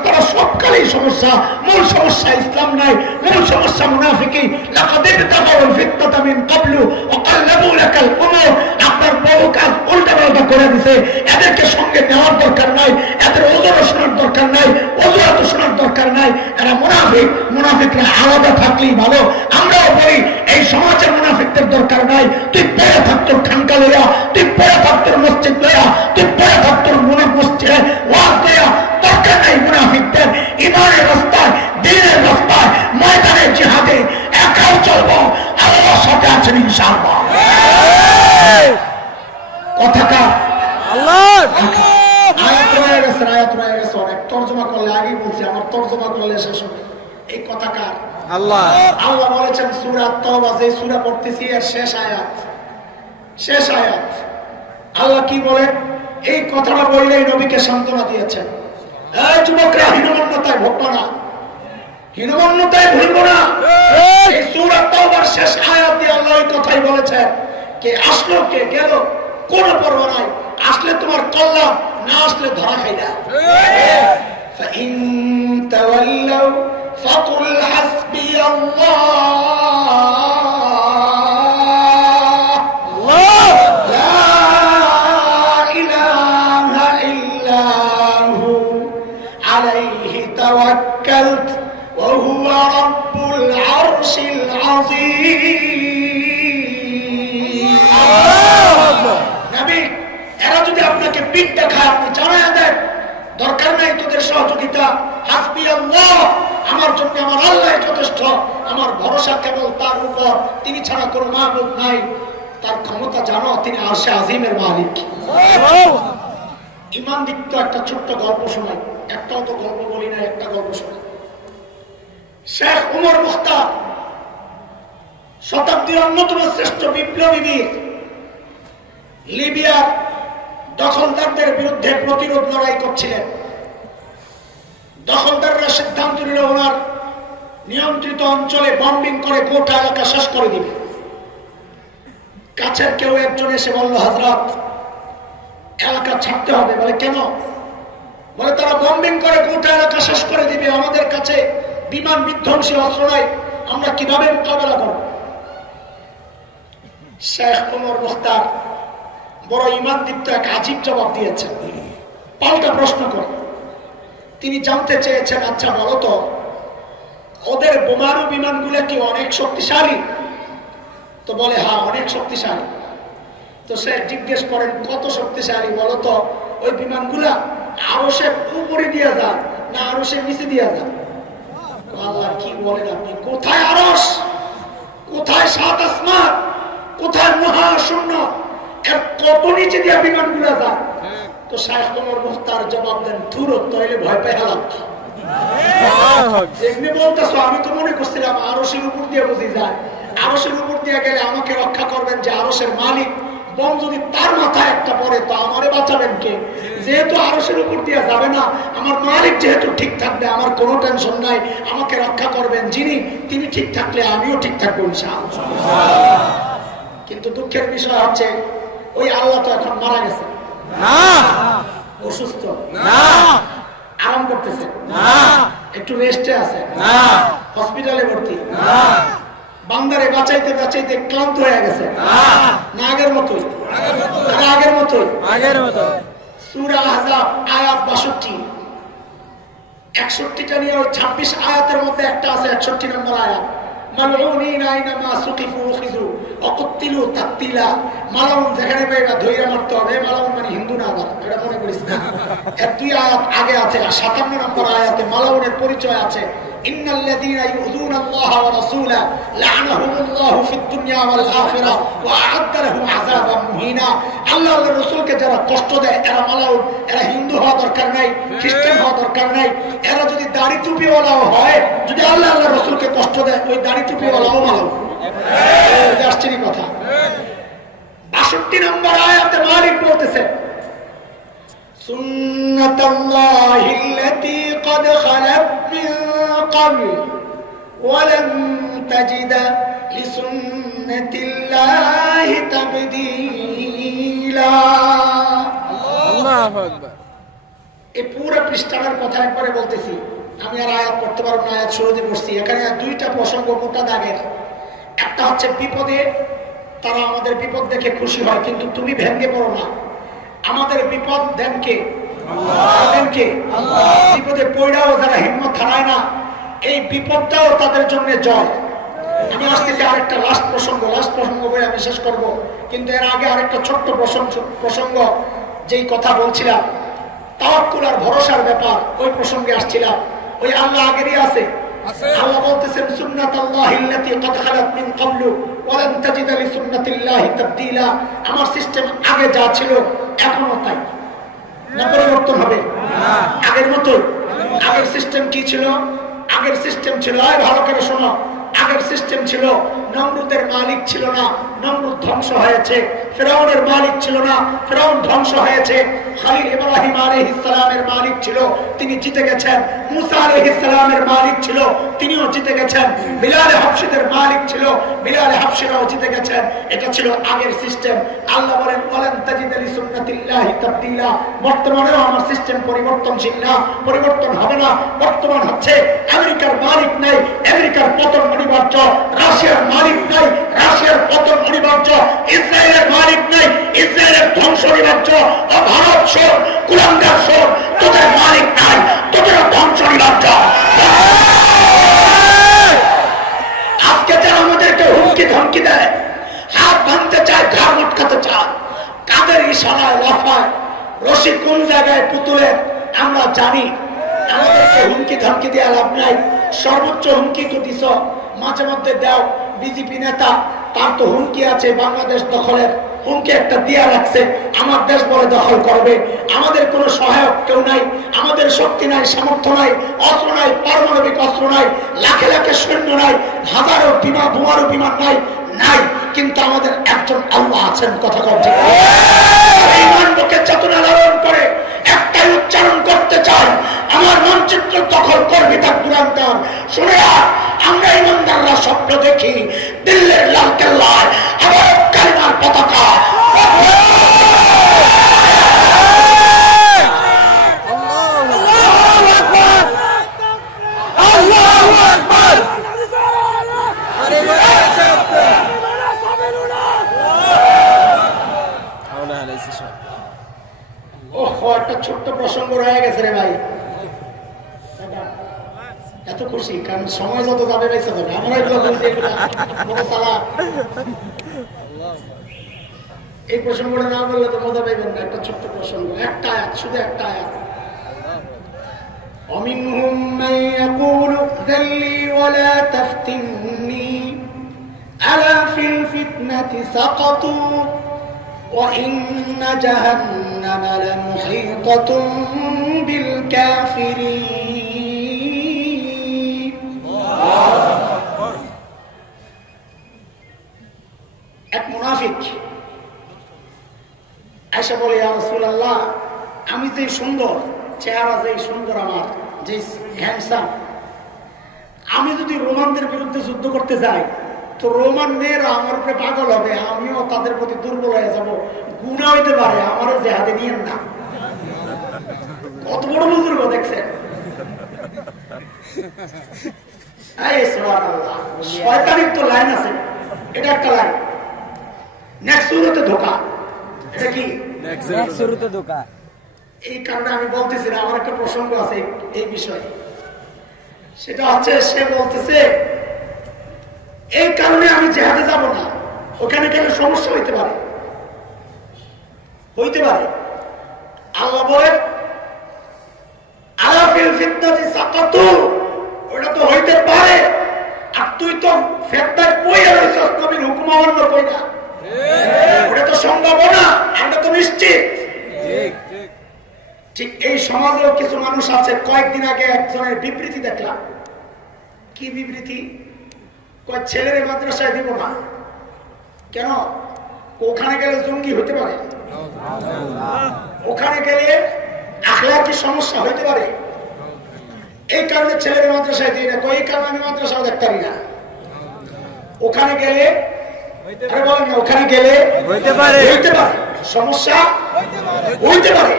তারা সবকালেই সমস্যা। মূল সমস্যা ইসলাম নাই, মূল সমস্যা মুনাফিকি। লাকাদ ইবতাগাউল ফিতনাতা মিন ক্বাবলু ওয়া কাল্লাবু লাকাল উমুর, আপনার বড় কাজ উল্টাপাল্টা করে দিছে। এদেরকে সঙ্গে নেওয়ার দরকার নাই, এদের ওজোর শোনার দরকার নাই, ওজোরাত শোনার দরকার নাই। এরা মুনাফিক, মুনাফিকরা আলাদা থাকলেই ভালো। আমরাও বলি এই সমাজে মুনাফিকদের দরকার নাই। তুই পড়ে থাক তোর খানকা লইয়া, তুই পড়ে থাক তোর মসজিদ লইয়া, তুই পড়ে থাক তোর মসজিদে ওয়াজ লইয়া, দরকার নাই মুনাফিকদের। ইমানের রাস্তায়, দ্বীনের রাস্তায়, ময়দানে জিহাদে একাও চলবো, আল্লাহর সাথে আছেন ইনশাআল্লাহ। কথাটা আল্লাহ আয়াত রয়ে গেছে, আয়াত রয়ে গেছে অনেক। তর্জমা করলে আগেই বলছি, আমার তর্জমা করলে শেষ হবে। এই কথা কার? আল্লাহ। আল্লাহ বলেছেন সূরা তাওবা, যে সূরা পড়তেছি এর শেষ আয়াত, শেষ আয়াত। আল্লাহ কি বলেন? এই কথাটা বললেই নবীকে সান্ত্বনা দিয়েছেন, এই যুবকরা হীনমন্যতায় ভুগবো না, হীনমন্যতায় ভুগবো না। এই সূরা তাওবার শেষ আয়াত দিয়ে আল্লাহ এই কথাই বলেছেন। কে আসলো কে গেল কোনো পরোয়া নাই, আসলে তোমার কল্যাণ, না আসলে ধরা খাইলা। فإن تولوا فقل حسبي الله لا إله إلا هو عليه توكلت وهو رب العرش العظيم। নবী এরা যদি আপনাকে পিঠ দেখায় আপনি জানায়া দেন দরকার নাই তোদের সহযোগিতা, হাসবি আল্লাহ, আমার জন্য আমার আল্লাহ যথেষ্ট, আমার ভরসা কেবল তার উপর, তিনি ছাড়া কোনো মাবুদ নাই। তার ক্ষমতা জানো, তিনি আরশে আজিমের মালিক। ইমান দীপ্ত একটা ছোট্ট গল্প শোনাই, একটাও তো গল্প বলি না, একটা গল্প শোনাই। শেখ উমর মুখতার শতাব্দীর অন্যতম শ্রেষ্ঠ বিপ্লবী বীর, লিবিয়ার দখলদারদের বিরুদ্ধে প্রতিরোধ লড়াই করছিলেন। দখলদাররা সিদ্ধান্ত নিল ওনার নিয়ন্ত্রিত অঞ্চলে বম্বিং করে গোটা এলাকা শেষ করে দিবে। কাছের কেউ একজন এসে বলল, হযরত এলাকা ছাড়তে হবে। বলে কেন? বলে তারা বম্বিং করে গোটা এলাকা শেষ করে দিবে, আমাদের কাছে বিমান বিধ্বংসী অস্ত্র নাই, আমরা কিভাবে মোকাবেলা করব? শেখ উমর মুখতার বড় ইমান দীপ্ত এক আজীব জবাব দিয়েছেন। পাল্টা প্রশ্ন করে তিনি জানতে চেয়েছেন, আচ্ছা বলো তো ওদের বোমারু বিমানগুলো কি অনেক শক্তিশালী? তো বলে হ্যাঁ অনেক শক্তিশালী। তো সে জিজ্ঞেস করেন কত শক্তিশালী বলো তো? ওই বিমানগুলা আরশের উপরে দিয়ে যায় না আরশের নিচে দিয়ে যায়? আল্লাহ কি বলেন আপনি? কোথায় আরশ, কোথায় সাত আসমান, কোথায় মহাশূন্য, এর কত নিচে দিয়ে বিমানগুলা যায়? তো শায়েখ ওমর মুখতার জবাব দেন, থুরো তাইলে ভয় পাই হালাত। এমনি বলতেছো, আমি তো মনে করছিলাম আরশের উপর দিয়ে বুঝি যায়, আরশের উপর দিয়ে গেলে আমাকে রক্ষা করবেন যে আরশের মালিক, বম যদি তার মাথায় একটা পড়ে তো আমারে বাঁচাবেন কে? যেহেতু আরশের উপর দিয়ে যাবে না, আমার মালিক যেহেতু ঠিক থাকবে, আমার কোনো টেনশন নাই, আমাকে রক্ষা করবেন যিনি, তিনি ঠিক থাকলে আমিও ঠিক থাকবো ইনশাআল্লাহ। কিন্তু দুঃখের বিষয় হচ্ছে ওই আল্লাহ তো এখন মারা গেছে, অসুস্থ, আরাম করতেছে, একটু রেস্টে আছে, হসপিটালে ভর্তি, বান্দারে বাঁচাইতে বাঁচাইতে ক্লান্ত হয়ে গেছে, না আগের মতোই? আগের মতো। সূরা আহজাব আয়াত 62, 61টা নিয়ে ওই 26 আয়াতের মধ্যে একটা আছে 61 নম্বর আয়াত, মালউনিনা আইনামা সুকিফু উখিযু ওয়া কুতিলু তাকতিলা। মালাউন যেখানে পাইবা ধইরা মারতে হবে। মালাউন মানে হিন্দু না, আবার এটা মনে করিস না। এর দুই আয়াত আগে আছে, 57 নম্বর আয়াতে মালাউনের পরিচয় আছে। ইন্নাল্লাযীনা ইউযুনাল্লাহা ওয়া রাসূলা লা'নাহুমুল্লাহু ফিদ দুনিয়া ওয়াল আখিরা ওয়া আ'আদ্দা লাহুম আযাবাম মুহিনা। আল্লাহ ওর রাসূলকে যারা কষ্ট দেয় এরা মালাউন। এরা হিন্দু হওয়া দরকার নাই, খ্রিস্টান হওয়া দরকার নাই। এরা যদি দাড়ি টুপিওয়ালাও হয়, যদি আল্লাহ আল্লাহ রাসূলকে কষ্ট দেয়, ওই দাড়ি টুপিওয়ালাও মালাউন। এটা আশ্চর্য কথা। 62 নম্বর আয়াতে মালিক বলতেছে, সুন্নাতাল্লাহিল্লাতী ক্বাদ খালাত মিন ক্বাবল ওয়া লান তাজিদা লিসুন্নাতিল্লাহি তাবদীলা। আল্লাহু আকবার। এই পুরো পৃষ্ঠার কথা একবারে বলতেছি, আমি আর আয়াত পড়তে পারবো না, আয়াত শুরুতে পড়ছি। এখানে দুইটা প্রসঙ্গ মোটা দাগের। একটা হচ্ছে বিপদে তারা আমাদের বিপদ দেখে খুশি হয়, কিন্তু তুমি ভেঙে পড়ো না। আমাদের বিপদ দেন কে? আল্লাহ। বিপদে পড়াও যারা হিম্মত হারায় না, এই বিপদটাও তাদের জন্য জয়। আমি আসতেছি আরেকটা লাস্ট প্রসঙ্গ বলে আমি শেষ করব, কিন্তু এর আগে আরেকটা ছোট্ট প্রসঙ্গ যেই কথা বলছিলাম তাওয়াক্কুল আর ভরসার ব্যাপার, ওই প্রসঙ্গে আসছিলাম। ওই আল্লাহ আগেরই আছে। আল্লাহ বলতেছেন সুন্নাতাল্লাহিল্লাতী ক্বাদ খালাত মিন ক্বাবলু ওয়া লান তাজিদা লিসুন্নাতিল্লাহি তাবদীলা। আমার সিস্টেম আগে যা ছিল এখনো তাই, না পরিবর্তন হবে? আগের মতো। আগের সিস্টেম কি ছিল? আগের সিস্টেম ছিল, ভালো করে শোনো, আগের সিস্টেম ছিল নমরুদের মালিক ছিল না, নমরুদ ধ্বংস হয়েছে। ফিরআউনের মালিক ছিল না, ফিরআউন ধ্বংস হয়েছে। খলিল ইব্রাহিম আলাইহিস সালামের মালিক ছিল, তিনি জিতে গেছেন। মুসা আলাইহিস সালামের মালিক ছিল, তিনিও জিতে গেছেন। বিলাল হাবশীদের মালিক ছিল, বিলাল হাবশীরাও জিতে গেছেন। এটা ছিল আগের সিস্টেম। আল্লাহ বলেন ওয়ালান তাজিদা লিসুন্নাতিল্লাহি তাবদীলা। বর্তমানেও আমার সিস্টেম পরিবর্তনশীল না, পরিবর্তন হবে না। বর্তমান হচ্ছে আমেরিকার মালিক নাই, আমেরিকার পতন অনিবার্য। রাশিয়ার মালিক নাই, রাশিয়ার পতন অনিবার্য। ইসরায়েলের মালিক নাই, ইসরায়েলের ধ্বংস অনিবার্য। ভারত শোন, কুলাঙ্গার শোন, তোদের মালিক নাই, তোদের ধ্বংস অনিবার্য। আজকে যারা আমাদেরকে হুমকি ধমকি দেয়, হাত ভাঙতে চায়, ঘাড় মটকাতে চায়, কাদের ইশারায় লাফায়, রশি কোন জায়গায় পুতুলের আমরা জানি। আমাদেরকে হুমকি ধমকি দেওয়া লাভ নাই। সর্বোচ্চ হুমকি তো দিছ, মাঝে মধ্যে দাও। বিজেপি নেতা, তার তো হুমকি আছে বাংলাদেশ দখলের, হুমকি একটা দিয়া রাখছে, আমার দেশ বলে দখল করবে। আমাদের কোনো সহায়ক কেউ নাই, আমাদের শক্তি নাই, সামর্থ্য নাই, অস্ত্র নাই, পারমাণবিক অস্ত্র নাই, লাখে লাখে সৈন্য নাই, হাজারো বিমান বোমারু বিমান নাই, কিন্তু আমাদের একজন আল্লাহ আছেন। কথা বলছে ইমানকে চেতনা লালন করে একটাই উচ্চারণ করতে চাই, আমার মানচিত্র দখল করবি তার দুরান্তর। শুনে আমরা ইমানদাররা স্বপ্ন দেখি দিল্লির লাল কেল্লায় আবার কালিমার পতাকা। একটা ছোট্ট প্রসঙ্গ রয়ে গেছে রে ভাই, এত খুশি কারণ সময় যত যাবে বেঁচে যাবে। আমরা এগুলো বলছি, এই প্রসঙ্গটা না বললে তো মজা পাইবেন না। একটা ছোট্ট প্রসঙ্গ, একটা আয়াত, শুধু একটা আয়াত। ومنهم من يقول ائذن لي ولا تفتني ألا في الفتنة سقطوا وإن جهنم لمحيطة بالكافرين। এক মুনাফিক আয়েশা বলে, ইয়া রাসূলুল্লাহ, আমি যে সুন্দর চেহারা, যে সুন্দর, আমার যে হ্যান্ডসাম, আমি যদি রোমানদের বিরুদ্ধে যুদ্ধ করতে যাই তো রোমান মেয়েরা আমার উপরে পাগল হবে, আমিও তাদের প্রতি দুর্বল হয়ে যাব, গুনাহ হইতে পারে, আমারও জেহাদে নিয়েন না। কত বড় বুজুর্গ দেখছেন। শয়তানির তো লাইন আছে, এটা একটা লাইন। নেক্সট শুরুতে ধোকা, এটা কি নেক্সট শুরুতে ধোকা। এই কারণে আমি বলতেছি না, আমার একটা প্রসঙ্গ আছে এই বিষয়ে। সেটা হচ্ছে, সে বলতেছে এই কারণে আমি জেহাদে যাব না, ওখানে গেলে সমস্যা হইতে পারে। আল্লাহ বলেন আলাফিল ফিতনাতি সাকাতু, ওটা তো হইতে পারে। আর তুই তো ফিতনায় পড়ে রইছস, নবীর হুকুম অমান্য কইরা, ওটা তো সম্ভব না, আমরা তো নিশ্চিত। ঠিক এই সমাজেও কিছু মানুষ আছে। কয়েকদিন আগে একজনের বিবৃতি দেখলাম। কি বিবৃতি? ছেলের মাদ্রাসায় দিব না কেন? ওখানে গেলে জঙ্গি হতে পারে, ওখানে গেলে আখলাকি সমস্যা হইতে পারে, এই কারণে ছেলের মাদ্রাসায় দিই না, এই কারণে আমি মাদ্রাসাও দেখতে পারি না। ওখানে গেলে আরে বলেন না, ওখানে গেলে হইতে পারে সমস্যা হইতে পারে,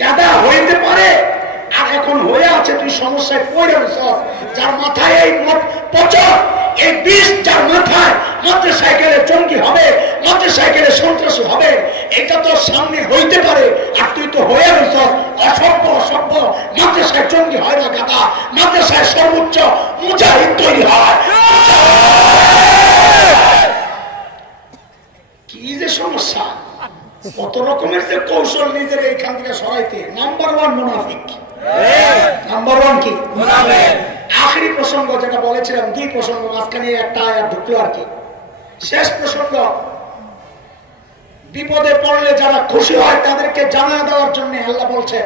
গাদা হইতে পারে। আর এখন হয়ে আছে তুই সমস্যায় পড়ে গেছ, যার মাথায় এই পচন, এই বিষ যার মাথায়, মাদ্রাসায় গেলে জঙ্গি হবে, মাদ্রাসায় গেলে সন্ত্রাসী হবে, এটা তো সামনে হইতে পারে। আর তুই তো হয়ে গেছ অসভ্য। মাদ্রাসায় জঙ্গি হয় না গাদা, মাদ্রাসায় সর্বোচ্চ মুজাহিদ তৈরি হয়। কি যে সমস্যা, কত রকমের যে কৌশল নিজের এইখান থেকে সরাইতে। নাম্বার 1 মুনাফিক। নাম্বার 1 কি? আখেরি প্রসঙ্গ যেটা বলেছিলাম, 2 প্রসঙ্গ, মাঝখানে একটা আয়াত ঢুকলো আর কি। শেষ প্রসঙ্গ, বিপদে পড়লে যারা খুশি হয় তাদেরকে জানা দেওয়ার জন্য আল্লাহ বলছে,